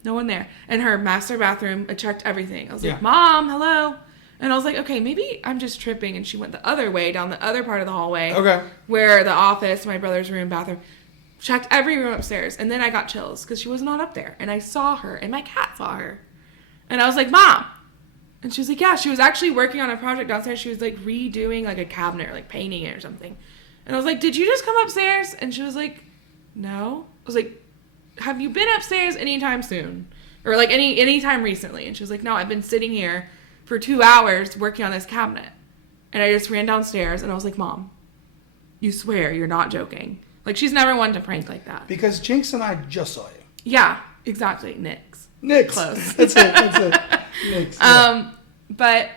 No one there. And her master bathroom, I checked everything. I was like, Mom, hello? And I was like, okay, maybe I'm just tripping. And she went the other way, down the other part of the hallway. Okay. Where the office, my brother's room, bathroom. Checked every room upstairs. And then I got chills because she was not up there. And I saw her. And my cat saw her. And I was like, Mom. And she was like, yeah. She was actually working on a project downstairs. She was, like, redoing, like, a cabinet or, like, painting it or something. And I was like, did you just come upstairs? And she was like, no. I was like, have you been upstairs anytime soon? Or, like, any time recently? And she was like, no, I've been sitting here for 2 hours working on this cabinet. And I just ran downstairs, and I was like, Mom, You swear you're not joking. Like, she's never one to prank like that. Because Jinx and I just saw you. Yeah, exactly. Nix. Close. That's it. Nix. Yeah. But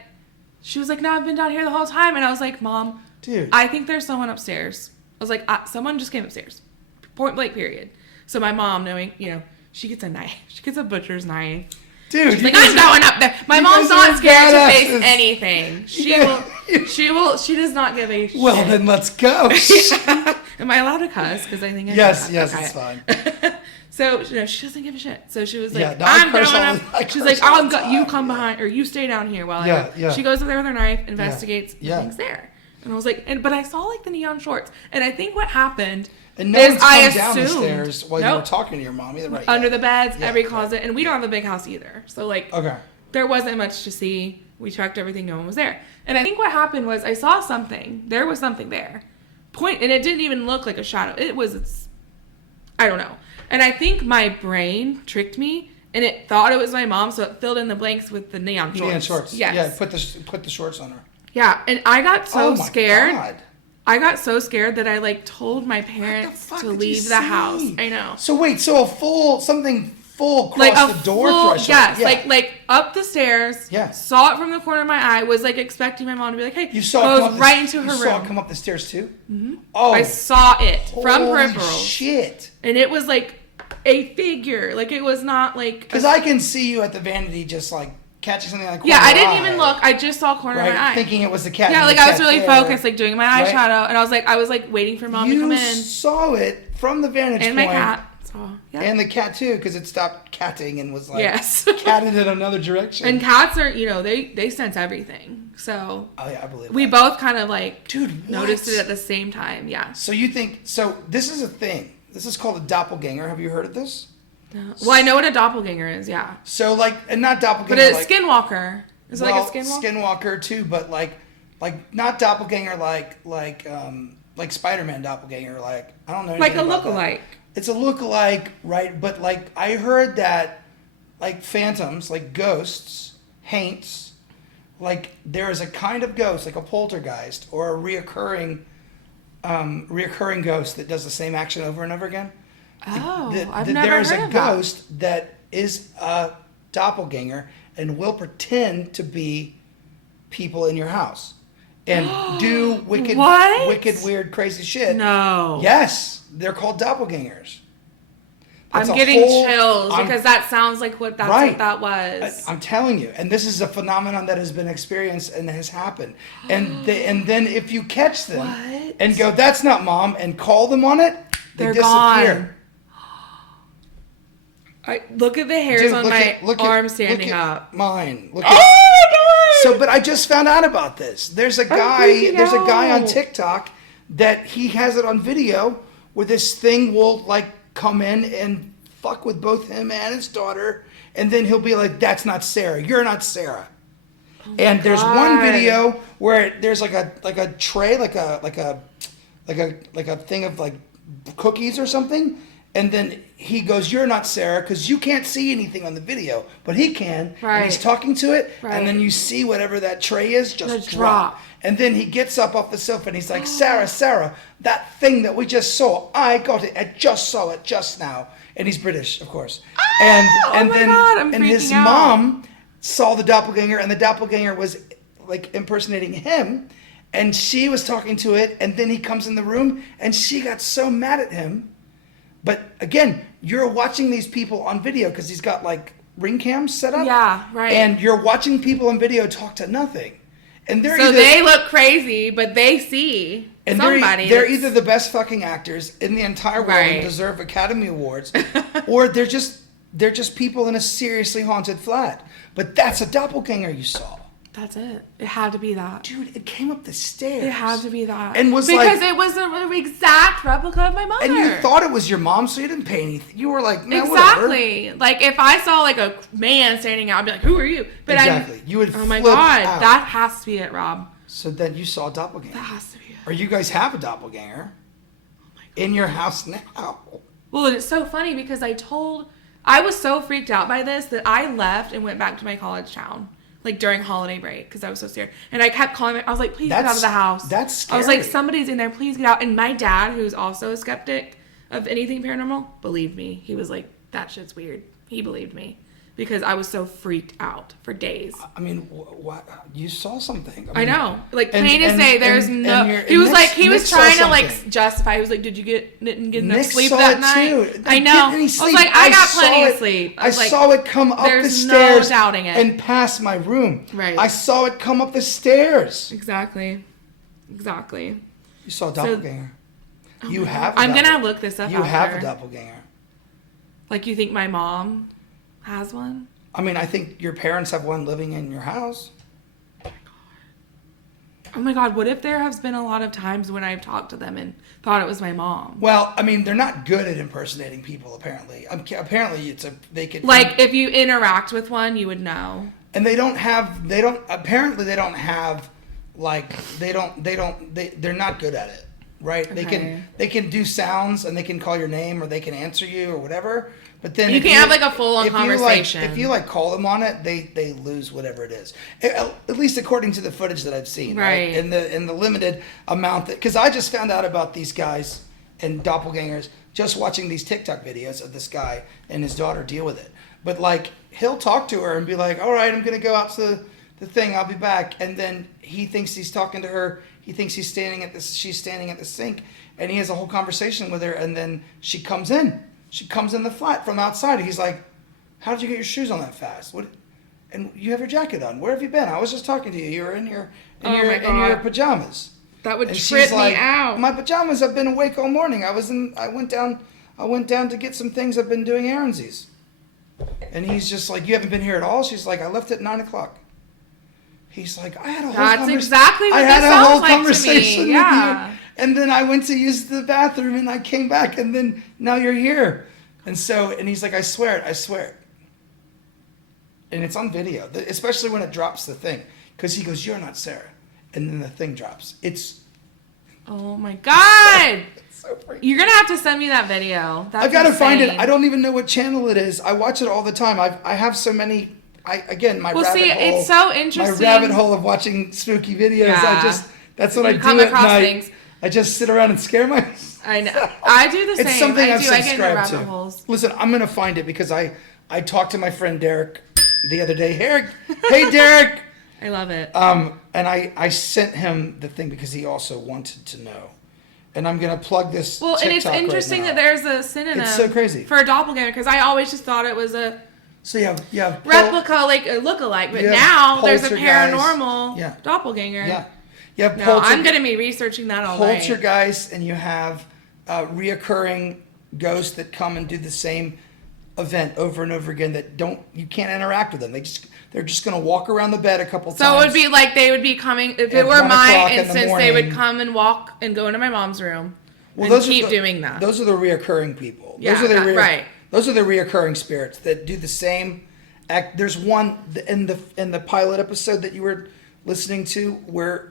she was like, no, I've been down here the whole time. And I was like, Mom, dude, I think there's someone upstairs. I was like, someone just came upstairs. Point blank, period. So my mom, knowing, she gets a knife. She gets a butcher's knife. Dude, she's like, I'm going up there. My mom's not scared to face anything. She does not give a shit. Well, then let's go. Am I allowed to cuss? Because I think I Yes, okay. It's fine. So, she doesn't give a shit. So she was like, no, I'm going up. She's like, you come behind, or you stay down here while She goes up there with her knife, investigates, things there. And I was like, but I saw like the neon shorts. And I think what happened and no one's come down the stairs while you were talking to your mom either, right? Under the beds, every closet. And we don't have a big house either. So like, there wasn't much to see. We checked everything. No one was there. And I think what happened was I saw something. There was something there. And it didn't even look like a shadow. I don't know. And I think my brain tricked me, and it thought it was my mom, so it filled in the blanks with the neon shorts. Neon shorts. Yes. Yeah, put the shorts on her. Yeah, and I got so scared. God. I got so scared that I like told my parents to leave the house. I know. So wait, something full crossed the door threshold. Yes, yeah. like up the stairs. Yeah. Saw it from the corner of my eye. Was like expecting my mom to be like, "Hey," you saw goes right into her room. You saw it come up the stairs too. Mm-hmm. Oh, I saw it from peripheral. Shit! And it was like a figure. Like it was not like because I can see you at the vanity just like catching something like I didn't even look. I just saw corner of my eye, thinking it was the cat. Yeah, like I was really focused, like doing my eyeshadow, and I was like waiting for mom to come in. You saw it from the vantage point, and my cat. And the cat too, because it stopped catting and was like catted in another direction. And cats are, they sense everything. So I believe we both kind of like noticed it at the same time. Yeah. So this is a thing. This is called a doppelganger. Have you heard of this? No. Well, I know what a doppelganger is. Yeah. So and not doppelganger, but it's skinwalker. Is it like a skinwalker? Skinwalker too, but like not doppelganger like Spider-Man doppelganger. Like I don't know. Like a lookalike. It's a lookalike, right? But like I heard that, like phantoms, like ghosts, haints, like there is a kind of ghost, like a poltergeist or a reoccurring ghost that does the same action over and over again. Oh, I've never heard of that. There's a ghost that is a doppelganger and will pretend to be people in your house and do wicked, weird, crazy shit. No. Yes. They're called doppelgangers. I'm getting chills because that sounds like what that was. I'm telling you, and this is a phenomenon that has been experienced and has happened. And then if you catch them and go, "That's not mom," and call them on it, they're disappear. Gone. Look at the hairs on my arm standing up. Mine. Oh my God! So, but I just found out about this. There's a guy on TikTok that he has it on video. Where this thing will like come in and fuck with both him and his daughter, and then he'll be like, "That's not Sarah. You're not Sarah." And there's one video where there's like a tray, like a thing of like cookies or something, and then he goes, "You're not Sarah," because you can't see anything on the video, but he can. Right. And he's talking to it, and then you see whatever that tray is just drop. And then he gets up off the sofa and he's like, Sarah, that thing that we just saw, I got it. I just saw it just now. And he's British, of course. And his mom saw the doppelganger, and the doppelganger was like impersonating him. And she was talking to it, and then he comes in the room, and she got so mad at him. But again, you're watching these people on video because he's got like ring cams set up. Yeah, right. And you're watching people on video talk to nothing. And they look crazy, but they see somebody. They're either the best fucking actors in the entire world and deserve Academy Awards, or they're just people in a seriously haunted flat. But that's a doppelganger you saw. That's it. It had to be that. Dude, it came up the stairs. It had to be that. And was because it was an exact replica of my mother. And you thought it was your mom, so you didn't pay anything. You were like, man, exactly. Whatever. Like, if I saw, like, a man standing out, I'd be like, who are you? But exactly. You would oh, my God. Out. That has to be it, Rob. So then you saw a doppelganger. That has to be it. Or you guys have a doppelganger in your house now. Well, it's so funny because I was so freaked out by this that I left and went back to my college town. like during holiday break because I was so scared. And I kept calling I was like, please get out of the house. That's scary. I was like, somebody's in there, please get out. And my dad, who's also a skeptic of anything paranormal, believed me. He was like, that shit's weird. He believed me because I was so freaked out for days. I mean, what you saw something. I know. Like, plain as day, there's no... He was Nick trying to, like, justify. He was like, did you didn't get enough sleep that night? Too. I know. I was like, I got plenty of sleep. I saw it come up the stairs no doubting it. And past my room. Right. I saw it come up the stairs. Exactly. You saw a doppelganger. You have I'm going to look this up You have a doppelganger. Like, you think my mom has one? I mean, I think your parents have one living in your house. Oh my God, what if there has been a lot of times when I've talked to them and thought it was my mom? Well, I mean, they're not good at impersonating people, apparently. Apparently, they could... Like, if you interact with one, you would know. And they're not good at it, right? Okay. They can do sounds and they can call your name or they can answer you or whatever. But then you can't have like a full-on conversation. If you like call them on it, they lose whatever it is. At least according to the footage that I've seen, right? In the limited amount because I just found out about these guys and doppelgangers just watching these TikTok videos of this guy and his daughter deal with it. But like he'll talk to her and be like, "All right, I'm gonna go out to the thing. I'll be back." And then he thinks he's talking to her. He thinks she's standing at the sink, and he has a whole conversation with her. And then she comes in. She comes in the flat from outside. He's like, "How did you get your shoes on that fast? What? And you have your jacket on. Where have you been? I was just talking to you. You were in your pajamas." That would trip me out. My pajamas. I've been awake all morning. I went down to get some things. I've been doing errandsies. And he's just like, "You haven't been here at all?" She's like, "I left at 9:00. He's like, "I had a whole That's exactly what this sounds like to me. Yeah. With you. And then I went to use the bathroom and I came back and then now you're here." And he's like, I swear it. And it's on video, especially when it drops the thing. Because he goes, "You're not Sarah." And then the thing drops. Oh my God. It's so freaky. You're going to have to send me that video. That's I've got to find it. insane. I don't even know what channel it is. I watch it all the time. I have so many. It's so interesting. My rabbit hole of watching spooky videos. Yeah. That's what I do at night. Things. I just sit around and scare myself. I know. I do the same. It's something I've I get in the subscribed rabbit to. holes. Listen, I'm gonna find it because I talked to my friend Derek the other day. Hey Derek. I love it. And I sent him the thing because he also wanted to know. And I'm gonna plug this. Well, TikTok and it's interesting right now. that there's a synonym. It's so crazy For a doppelganger because I always just thought it was a. So you have replica, like a look-alike, but now there's a paranormal doppelganger. Yeah. You have I'm going to be researching that all night. Poltergeist, and you have reoccurring ghosts that come and do the same event over and over again that you can't interact with them. They're just going to walk around the bed a couple times. So it would be like they would be coming, if it were my instance, they would come and walk and go into my mom's room and keep doing that. Those are the reoccurring people. Yeah, right. Those are the reoccurring spirits that do the same act. There's one in the pilot episode that you were listening to where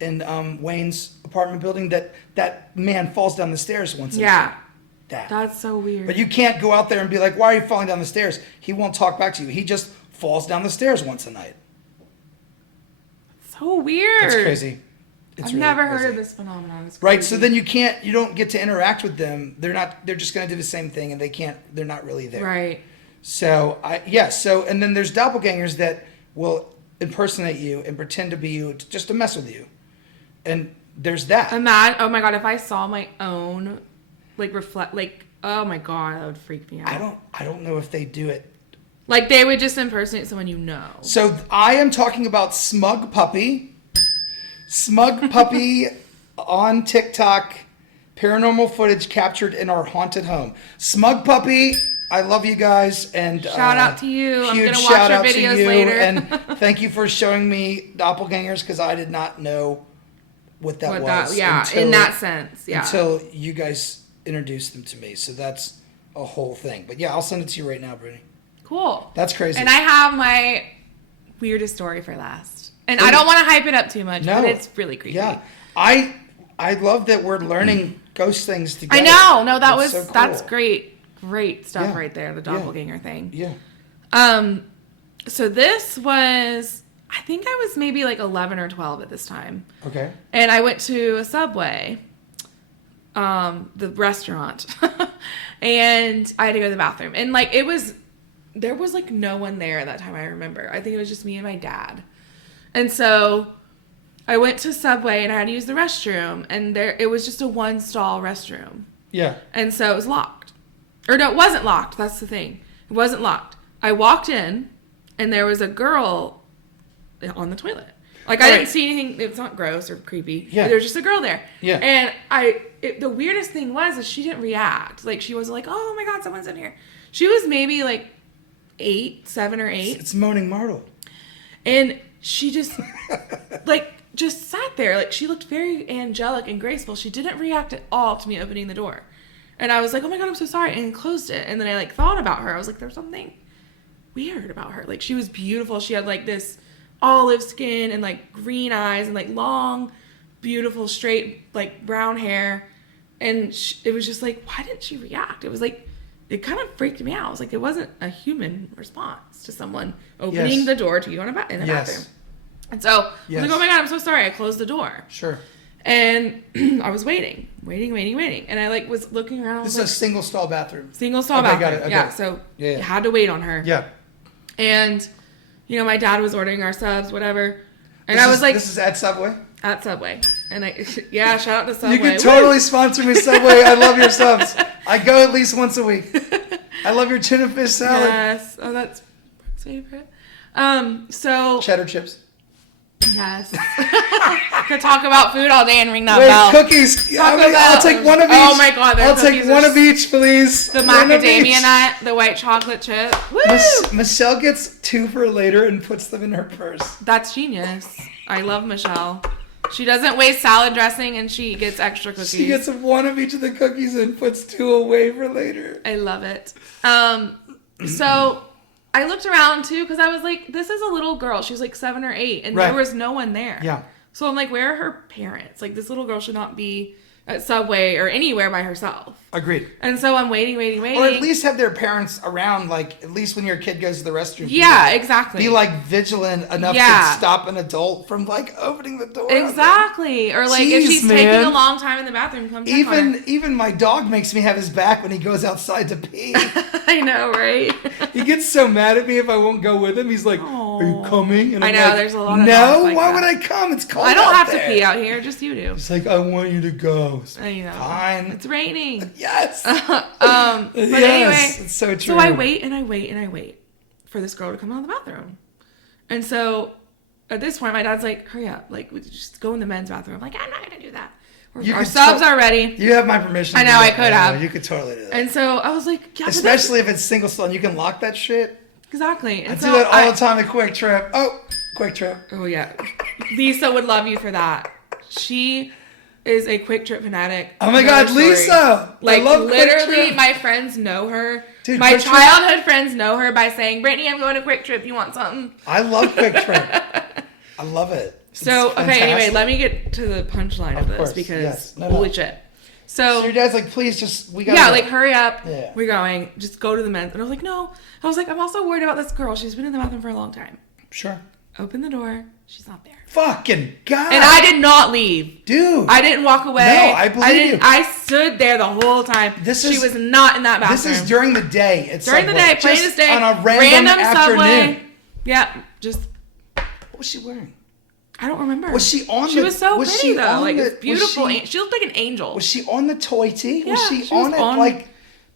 in Wayne's apartment building that man falls down the stairs once. Yeah. That's so weird. But you can't go out there and be like, "Why are you falling down the stairs?" He won't talk back to you. He just falls down the stairs once a night. So weird. It's crazy. I've never heard of this phenomenon. Right, so then you don't get to interact with them. They're just going to do the same thing, and they're not really there. Right. So and then there's doppelgangers that will impersonate you and pretend to be you just to mess with you, and there's that. Oh my God, if I saw my own, oh my God, that would freak me out. I don't know if they do it. Like they would just impersonate someone you know. So I am talking about Smug Puppy. Smug Puppy on TikTok, paranormal footage captured in our haunted home. Smug Puppy, I love you guys, and shout out to you. I'm huge gonna shout watch your out videos to you, later. And thank you for showing me doppelgangers because I did not know what that was. In that sense, yeah. Until you guys introduced them to me, so that's a whole thing. But yeah, I'll send it to you right now, Brittany. Cool. That's crazy. And I have my weirdest story for last. And I don't want to hype it up too much, but it's really creepy. Yeah. I love that we're learning ghost things together. I know. No, that's so cool. that's great. Great stuff right there, the doppelganger thing. Yeah. So this was, I think I was maybe like 11 or 12 at this time. Okay. And I went to a Subway, the restaurant, and I had to go to the bathroom. And like there was like no one there at that time, I remember. I think it was just me and my dad. And so I went to Subway and I had to use the restroom, and it was just a one stall restroom. Yeah. And so it was locked. Or no, it wasn't locked. That's the thing. It wasn't locked. I walked in and there was a girl on the toilet. Like, I didn't see anything. It's not gross or creepy. Yeah. There was just a girl there. Yeah. And the weirdest thing was that she didn't react. Like, she was like, oh my God, someone's in here. She was maybe like 7 or 8. It's Moaning Myrtle. And she just, just sat there. Like, she looked very angelic and graceful. She didn't react at all to me opening the door. And I was like, oh my God, I'm so sorry. And closed it. And then I thought about her. I was like, there's something weird about her. Like, she was beautiful. She had like this olive skin and like green eyes and like long, beautiful, straight, like brown hair. And it was just like, why didn't she react? It was like, it kind of freaked me out. It was like, it wasn't a human response to someone opening the door to you in the bathroom. And so I was like, oh my God, I'm so sorry. I closed the door. Sure. And I was waiting. And I was looking around. This is a single stall bathroom. Single stall bathroom. Got it. Okay. Yeah. So you had to wait on her. Yeah. And, my dad was ordering our subs, whatever. And this is at Subway? At Subway. And shout out to Subway. You can totally sponsor me, Subway. I love your subs. I go at least once a week. I love your tuna fish salad. Yes. Oh, that's Brooke's favorite. So. Cheddar chips. Yes. Could talk about food all day and ring that bell. Cookies. I'll take one of each. Oh my God. I'll take one of each, please. The macadamia nut, the white chocolate chip. Woo! Michelle gets 2 for later and puts them in her purse. That's genius. I love Michelle. She doesn't waste salad dressing and she gets extra cookies. She gets one of each of the cookies and puts 2 away for later. I love it. So I looked around too because I was like, this is a little girl. She was like 7 or 8 and there was no one there. Yeah. So I'm like, where are her parents? Like, this little girl should not be at Subway or anywhere by herself. Agreed. And so I'm waiting. Or at least have their parents around, like, at least when your kid goes to the restroom. Yeah, exactly. Be, like, vigilant enough to stop an adult from, like, opening the door. Exactly. Or, like, if she's taking a long time in the bathroom, come check on her. Even my dog makes me have his back when he goes outside to pee. I know, right? He gets so mad at me if I won't go with him. He's like, are you coming? And I know, there's a lot of no, like why that. would I come? It's cold I don't out have there. to pee out here, just you do. It's like, I want you to go. I know. Fine. It's raining. Yes. But anyway, it's so true. So I wait and I wait for this girl to come out of the bathroom. And so at this point, my dad's like, hurry up. Like, we just go in the men's bathroom. I'm like, I'm not going to do that. Our subs are ready. You have my permission. I know, I could have. You could totally do that. And so I was like, yeah. Especially if it's single stall and you can lock that shit. Exactly. And I do that all the time at Quick Trip. Quick Trip. Oh, yeah. Lisa would love you for that. She is a Quick Trip fanatic. Oh my God, Lisa! Like, I love literally, my friends know her. Dude, my childhood friends know her by saying, Brittany, I'm going to Quick Trip. You want something? I love Quick Trip. I love it. So, okay, anyway, let me get to the punchline of this because holy shit. So your dad's like, please just, we gotta go. like, hurry up. Yeah. We're going. Just go to the men's. And I was like, no. I was like, I'm also worried about this girl. She's been in the bathroom for a long time. Sure. Open the door. She's not there. Fucking God. And I did not leave. Dude. I didn't walk away. No, I believe you. I stood there the whole time. She was not in that bathroom. This is during the day. It's during the day, plainest day. On a random afternoon. Subway. Yeah, just. What was she wearing? I don't remember. Was she on She was so pretty though. Like, it's beautiful. She looked like an angel. Was she on the toy tee? Yeah, was she on it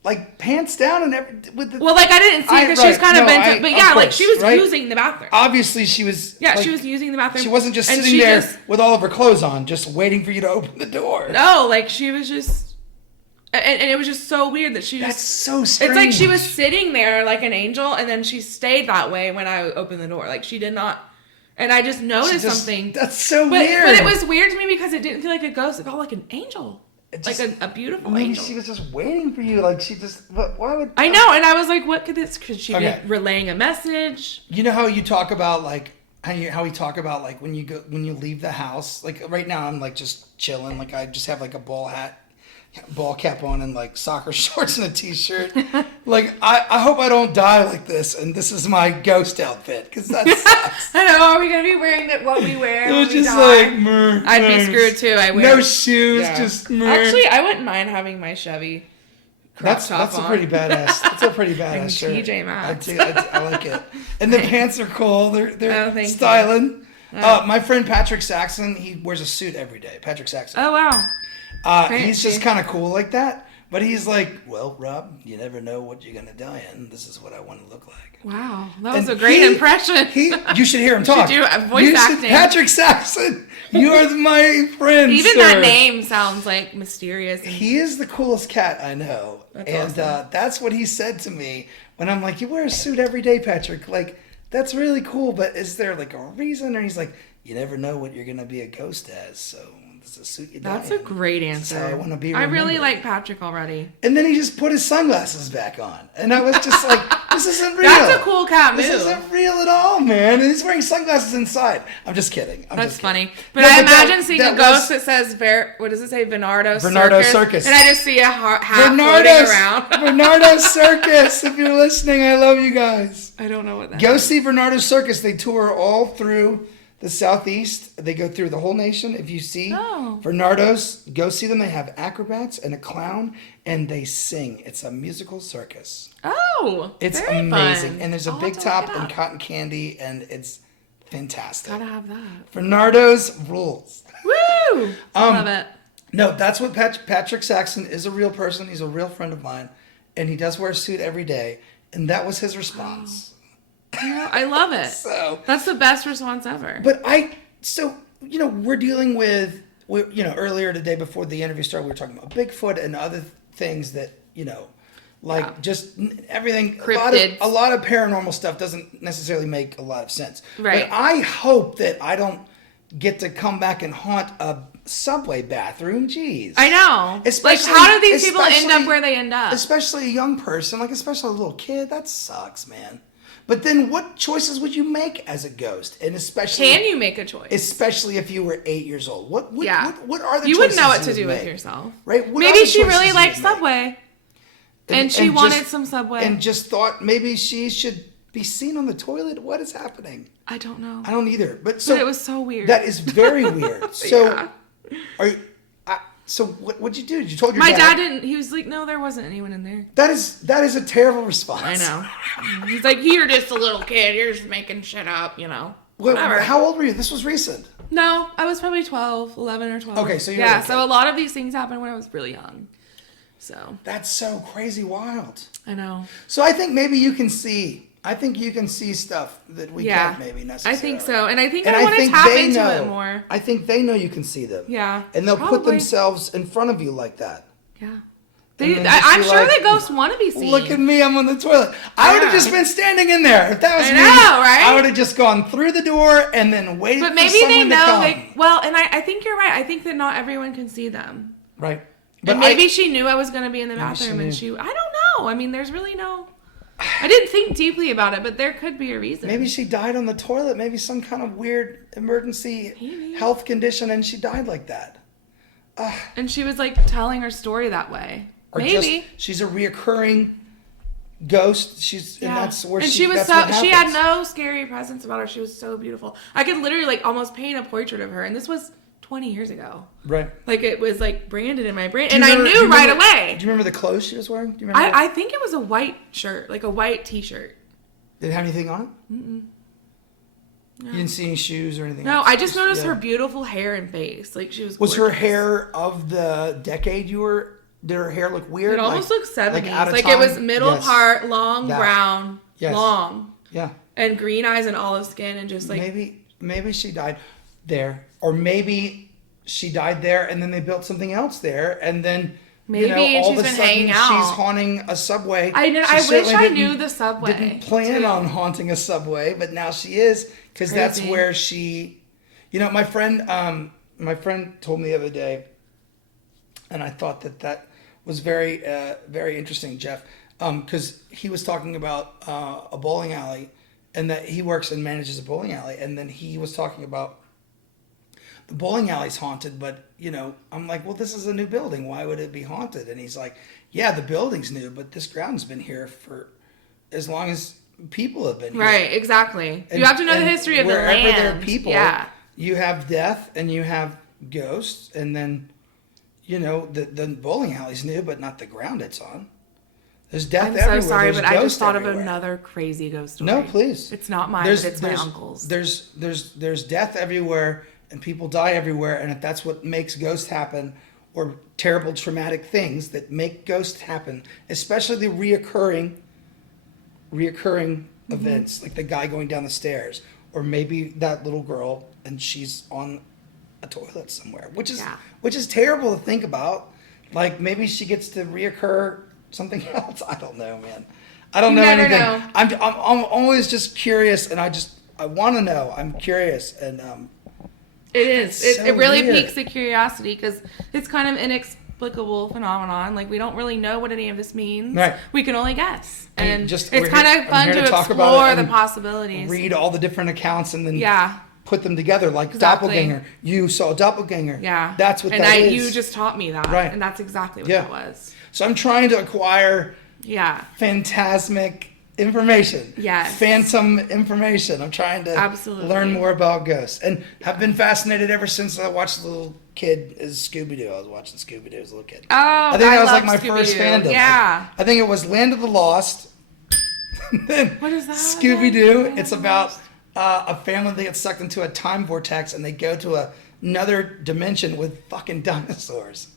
like pants down and everything with the? Well, like I didn't see it because she was kind of bent. But yeah, like she was using the bathroom. Obviously, she was. Yeah, she was using the bathroom. She wasn't just sitting there with all of her clothes on, just waiting for you to open the door. No, like she was just, and it was just so weird that she. That's so strange. It's like she was sitting there like an angel, and then she stayed that way when I opened the door. Like she did not. And I just noticed something. That's so weird. But it was weird to me because it didn't feel like a ghost. It felt like an angel. Like a beautiful angel. She was just waiting for you. Like she just, why would... I know. And I was like, what could she be relaying a message? You know how you talk about like, how we talk about like when you leave the house, like right now I'm like just chilling. Like I just have like a ball hat ball cap on and like soccer shorts and a t-shirt. Like, I hope I don't die like this, and this is my ghost outfit, because that sucks. I know. Are we gonna be wearing what we wear? It was when we just die? like, I'd be screwed too. I wear no shoes, just Actually, I wouldn't mind having my Chevy crop top that's on. a pretty badass. That's a pretty badass shirt. TJ Maxx. I like it. And the pants are cool. They're thank styling. My friend Patrick Saxon, he wears a suit every day. Patrick Saxon. Oh wow. He's just kind of cool like that. But he's like, well, Rob, you never know what you're gonna die in. This is what I want to look like. Wow, that was a great impression. You should hear him talk. You should do voice acting. Patrick Saxon, you are my friend. Even sir. that name sounds like mysterious. He is the coolest cat I know. That's and awesome. That's what he said to me when I'm like, you wear a suit every day, Patrick. Like, that's really cool, but is there like a reason? And he's like, you never know what you're going to be a ghost as, so it's a suit you die That's a in. great answer. That's how I want to be I really remembered. like Patrick already. And then he just put his sunglasses back on. And I was just like, this isn't real. That's a cool cat move. This isn't real at all, man. And he's wearing sunglasses inside. I'm just kidding. That's just funny. kidding. But No, I that- imagine seeing that a ghost was- that says, what does it say? Bernardo Circus. And I just see a hat floating around. Bernardo Circus. If you're listening, I love you guys. I don't know what that Go is. see Bernardo Circus. They tour all through the Southeast. They go through the whole nation. If you see Bernardo's, go see them. They have acrobats and a clown, and they sing. It's a musical circus. Oh, It's very amazing. fun. And there's a I'll big have to look top it and up. cotton candy, and it's fantastic. Gotta have that. Bernardo's rules. Woo! Love it. No, that's what Patrick Saxon is, a real person. He's a real friend of mine, and he does wear a suit every day. And that was his response. Yeah, I love it. So that's the best response ever. But we're dealing with, earlier today before the interview started, we were talking about Bigfoot and other things that, just everything. Cryptids. A lot of paranormal stuff doesn't necessarily make a lot of sense. Right. But I hope that I don't get to come back and haunt a subway bathroom. Jeez. I know. Especially, how do these people end up where they end up? Especially a young person, especially a little kid. That sucks, man. But then what choices would you make as a ghost? And especially... Can you make a choice? Especially if you were 8 years old. What are the you choices wouldn't know what to would do with make? yourself. Right? What are Maybe the she choices really you liked would make? Subway. And she wanted some Subway. And just thought maybe she should be seen on the toilet. What is happening? I don't know. I don't either. But it was so weird. That is very weird. So, Yeah. So what'd you do? Did you told your My dad? dad didn't. He was like, no, there wasn't anyone in there. That is a terrible response. I know. He's like, you're just a little kid. You're just making shit up, Whatever. How old were you? This was recent. No, I was probably 11 or 12. Okay, so you're yeah. okay. So a lot of these things happened when I was really young. So That's so crazy wild. I know. So I think maybe you can see. I think you can see stuff that we can't maybe necessarily. I think so, and I think I want to tap into it more. I think they know you can see them. Yeah. And they'll put probably. themselves in front of you like that. Yeah. And then I'm just sure be like, that ghosts want to be seen. Look at me, I'm on the toilet. I would have just been standing in there. If that was I me, know, right? I would have just gone through the door and then waited But for maybe someone they to know. come. And I think you're right. I think that not everyone can see them. Right. But maybe she knew I was going to be in the bathroom, and I don't know. I mean, there's really no. I didn't think deeply about it, but there could be a reason. Maybe she died on the toilet. Maybe some kind of weird emergency health condition, and she died like that. And she was like telling her story that way. Or Maybe she's a reoccurring ghost. And that's where and she was that's so what she had happens. no scary presence about her. She was so beautiful. I could literally almost paint a portrait of her, and this was 20 years ago. Right. It was branded in my brain, Do you and remember- I knew right away. Do you remember the clothes she was wearing? Do you remember? I think it was a white shirt, a white t-shirt. Did it have anything on it? Mm-mm. No. You didn't see any shoes or anything? No, else? I just noticed her beautiful hair and face. She was. Was gorgeous. her hair of the decade you were? Did her hair look weird? It almost looked 70s. out of It time? was middle Yes. part, long That. brown, Yes. long. Yeah. And green eyes and olive skin and just maybe she died there, or maybe she died there and then they built something else there, and then maybe all she's of a been sudden hanging out. she's haunting a subway. I wish certainly I didn't- knew the subway. Didn't plan on haunting a subway, but now she is, because that's Crazy. where she. My friend told me the other day, and I thought that was very very interesting, Jeff, because he was talking about a bowling alley, and that he works and manages a bowling alley, and then he was talking about the bowling alley's haunted, but I'm like, well, this is a new building. Why would it be haunted? And he's like, yeah, the building's new, but this ground's been here for as long as people have been here. Right, exactly. You have to know the history of the land. Wherever there are people, you have death and you have ghosts, and then, the bowling alley's new, but not the ground it's on. There's death everywhere. I'm so sorry, but I just thought of another crazy ghost story. No, please. It's not mine, but it's my uncle's. There's death everywhere, and people die everywhere, and if that's what makes ghosts happen, or terrible traumatic things that make ghosts happen, especially the reoccurring events, like the guy going down the stairs, or maybe that little girl and she's on a toilet somewhere, which is terrible to think about. Like maybe she gets to reoccur something else. I don't know, man. I don't know anything. I'm always just curious, and I want to know. I'm curious, and it is. It really piques the curiosity because it's kind of inexplicable phenomenon. Like we don't really know what any of this means. Right. We can only guess, and it's kind of fun to explore the possibilities. Read all the different accounts, and then put them together, like Doppleganger. You saw Doppleganger. Yeah. That's what that is. You just taught me that. Right. And that's exactly what that was. So I'm trying to acquire phantasmic information. Yes. Phantom information. I'm trying to learn more about ghosts. And have been fascinated ever since I watched the little kid as Scooby-Doo. I was watching Scooby-Doo as a little kid. Oh, I think that was like my first fandom. Yeah. I think it was Land of the Lost. What is that? Scooby-Doo. It's about a family that gets sucked into a time vortex and they go to another dimension with fucking dinosaurs.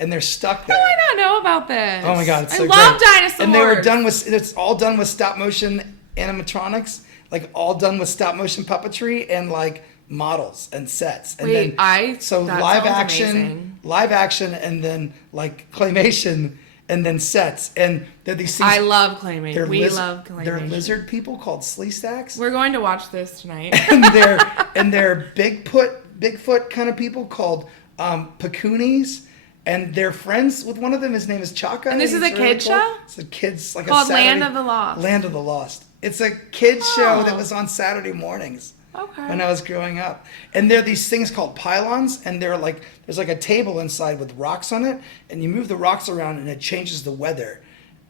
And they're stuck there. How do I not know about this? Oh my god, it's so great. I love dinosaurs. And they were done with, it's all done with stop motion animatronics, like all done with stop motion puppetry and like models and sets. And live action, and then like claymation, and then sets. And they're these things. I love claymation. We love claymation. They're lizard people called Sleestacks. We're going to watch this tonight. and they're Bigfoot kind of people called Pecunies. And they're friends with one of them. His name is Chaka. And this is a kid show? It's a kid's like called a Saturday, Land of the Lost. Land of the Lost. It's a kid's show that was on Saturday mornings. Okay. When I was growing up. And there are these things called pylons, and they're like there's like a table inside with rocks on it, and you move the rocks around and it changes the weather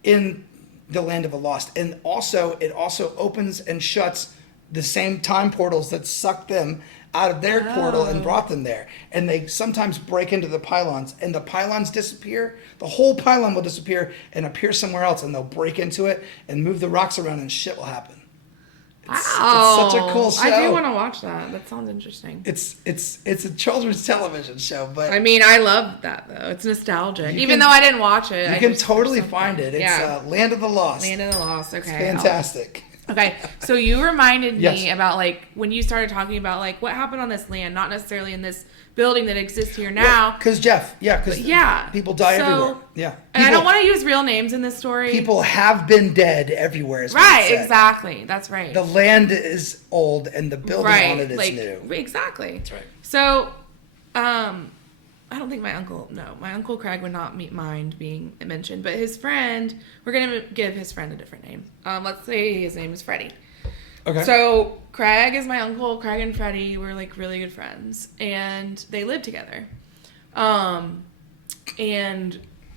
in the Land of the Lost. And it also opens and shuts the same time portals that suck them out of their portal and brought them there. And they sometimes break into the pylons, and the pylons disappear. The whole pylon will disappear and appear somewhere else, and they'll break into it and move the rocks around, and shit will happen. It's such a cool show. I do want to watch that. That sounds interesting. It's a children's television show, but I mean, I love that though. It's nostalgic. Even though I didn't watch it, you can totally find it. It's Land of the Lost. Land of the Lost. Okay. It's fantastic. Okay, so you reminded me about like when you started talking about like what happened on this land, not necessarily in this building that exists here now. Because people die everywhere. Yeah, and I don't want to use real names in this story. People have been dead everywhere. Right, exactly. That's right. The land is old, and the building on it is new. Exactly. That's right. So, I don't think my uncle Craig would not mind being mentioned, but his friend, we're going to give his friend a different name. Let's say his name is Freddie. Okay. So Craig is my uncle. Craig and Freddie were like really good friends, and they lived together. And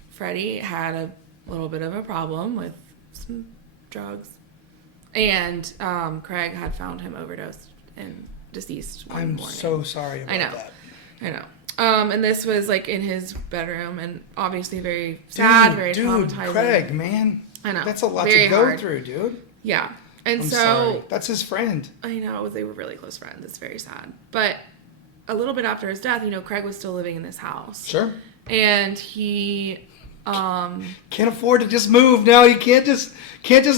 Freddie had a little bit of a problem with some drugs, and Craig had found him overdosed and deceased one morning. So sorry about that. I know. And this was like in his bedroom, and obviously very sad, very traumatizing. Craig, man. I know. That's a lot to go through, dude. Yeah. And I'm sorry. That's his friend. I know. They were really close friends. It's very sad. But a little bit after his death, Craig was still living in this house. Sure. And he can't afford to just move now. You can't just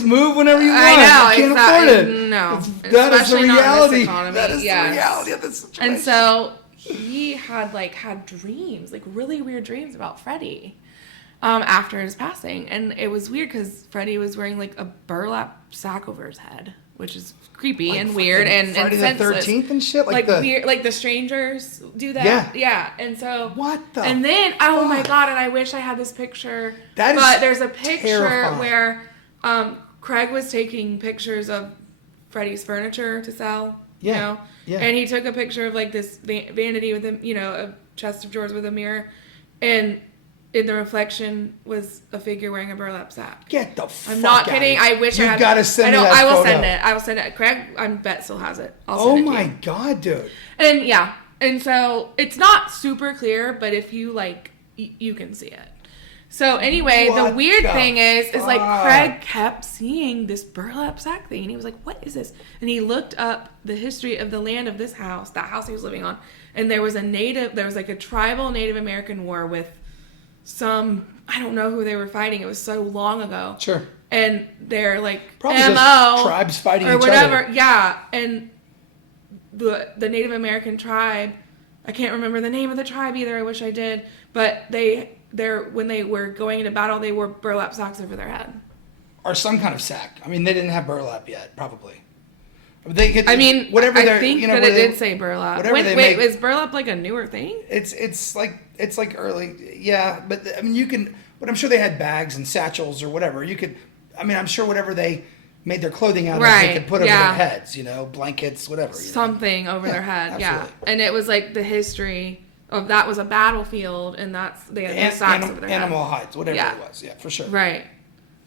move whenever you want. I know. You can't afford it. No. That is the reality. That is the reality of this situation. And so he had dreams, like really weird dreams about Freddie after his passing. And it was weird because Freddie was wearing like a burlap sack over his head, which is creepy and weird and Friday the 13th and shit. Weird, like the strangers do that. Yeah. And so and then my god, and I wish I had this picture. But there's a picture terrifying. where Craig was taking pictures of Freddie's furniture to sell. you know? Yeah. And he took a picture of like this vanity with a chest of drawers with a mirror, and in the reflection was a figure wearing a burlap sack. Get the fuck I'm not out kidding. of here. I wish I had. You gotta send me that I will photo. send it. I will send it. Craig, I bet still has it. I'll Oh send it to my you. God, dude. And yeah, and so it's not super clear, but if you like, you can see it. So anyway, the weird thing is like Craig kept seeing this burlap sack thing, and he was like, "What is this?" And he looked up the history of the land of this house, that house he was living on, and there was like a tribal Native American war with some, I don't know who they were fighting. It was so long ago. Sure. And they're like probably MO just tribes fighting or each whatever. other. Yeah, and the Native American tribe, I can't remember the name of the tribe either. I wish I did, but when they were going into battle, they wore burlap sacks over their head. Or some kind of sack. I mean, they didn't have burlap yet, probably. They could, I mean, whatever I think that it did say burlap. Wait, is burlap like a newer thing? It's like early, yeah. But I mean, you can. But I'm sure they had bags and satchels or whatever. You could. I mean, I'm sure whatever they made their clothing out of, they could put over their heads. Blankets, whatever. Something over their head, absolutely. yeah. And it was like the history of that was a battlefield, and they had those sacks over their head. Animal hides, whatever it was. Yeah, for sure. Right.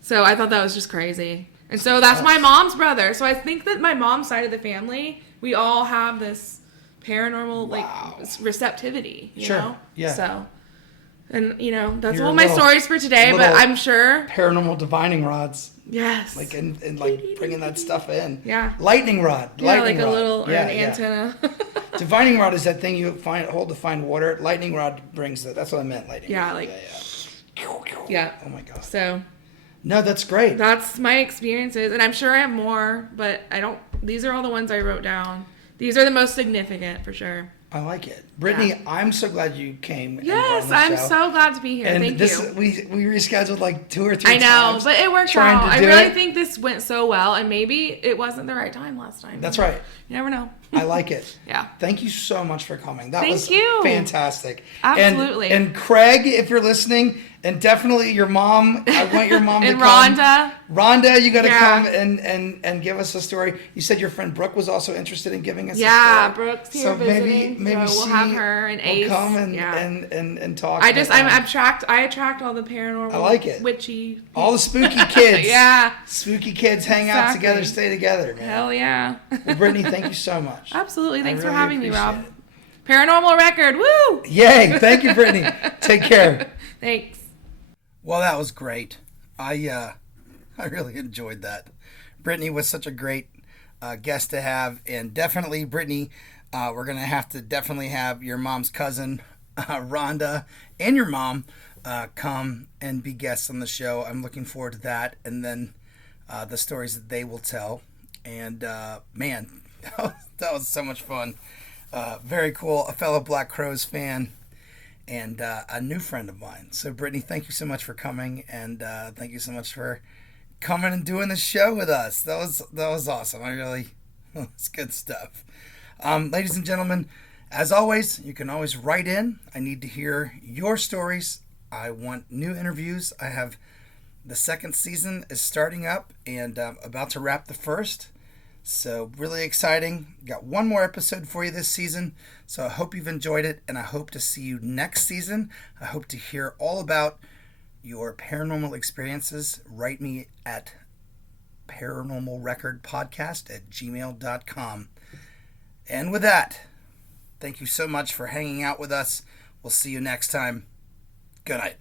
So I thought that was just crazy. And so that's my mom's brother. So I think that my mom's side of the family, we all have this paranormal receptivity, you know? Yeah. So, and that's Your all my stories for today, but I'm sure paranormal divining rods. Yes. Like and like bringing that stuff in. Yeah. Lightning rod. Yeah, Lightning like rod. a little antenna. Divining rod is that thing you hold to find water. Lightning rod brings that. That's what I meant. Lightning. Yeah, rod. like. Yeah. Oh my God. So. No, that's great. That's my experiences, and I'm sure I have more, but these are all the ones I wrote down. These are the most significant for sure. I like it. Brittany, I'm so glad you came. Yes, I'm so glad to be here. And Thank you. We rescheduled like 2 or 3 times. I know, but it worked out. I really think this went so well, and maybe it wasn't the right time last time. That's right. You never know. I like it. Yeah. Thank you so much for coming. That was fantastic. Absolutely. And Craig, if you're listening, and definitely your mom, I want your mom to and come. Rhonda. Rhonda, you got to come and give us a story. You said your friend Brooke was also interested in giving us a story. Yeah, Brooke's here visiting. Maybe so we'll have her and Ace. We'll come and talk. I attract all the paranormal. I like it. Witchy. All the spooky kids. Yeah. Spooky kids hang out together, stay together, man. Hell yeah. Well, Brittany, thank you so much. Absolutely. Thanks for having me, Rob. Paranormal record. Woo! Yay. Thank you, Brittany. Take care. Thanks. Well, that was great. I really enjoyed that. Brittany was such a great guest to have, and definitely, Brittany, we're gonna have to definitely have your mom's cousin, Rhonda, and your mom come and be guests on the show. I'm looking forward to that, and then the stories that they will tell. And man, that was so much fun. Very cool. A fellow Black Crowes fan. And a new friend of mine. So, Brittany, thank you so much for coming, and thank you so much for coming and doing the show with us. That was awesome. It's good stuff. Ladies and gentlemen, as always, you can always write in. I need to hear your stories. I want new interviews. I have the second season is starting up, and about to wrap the first. So really exciting. Got one more episode for you this season. So I hope you've enjoyed it, and I hope to see you next season. I hope to hear all about your paranormal experiences. Write me at paranormalrecordpodcast@gmail.com. And with that, thank you so much for hanging out with us. We'll see you next time. Good night.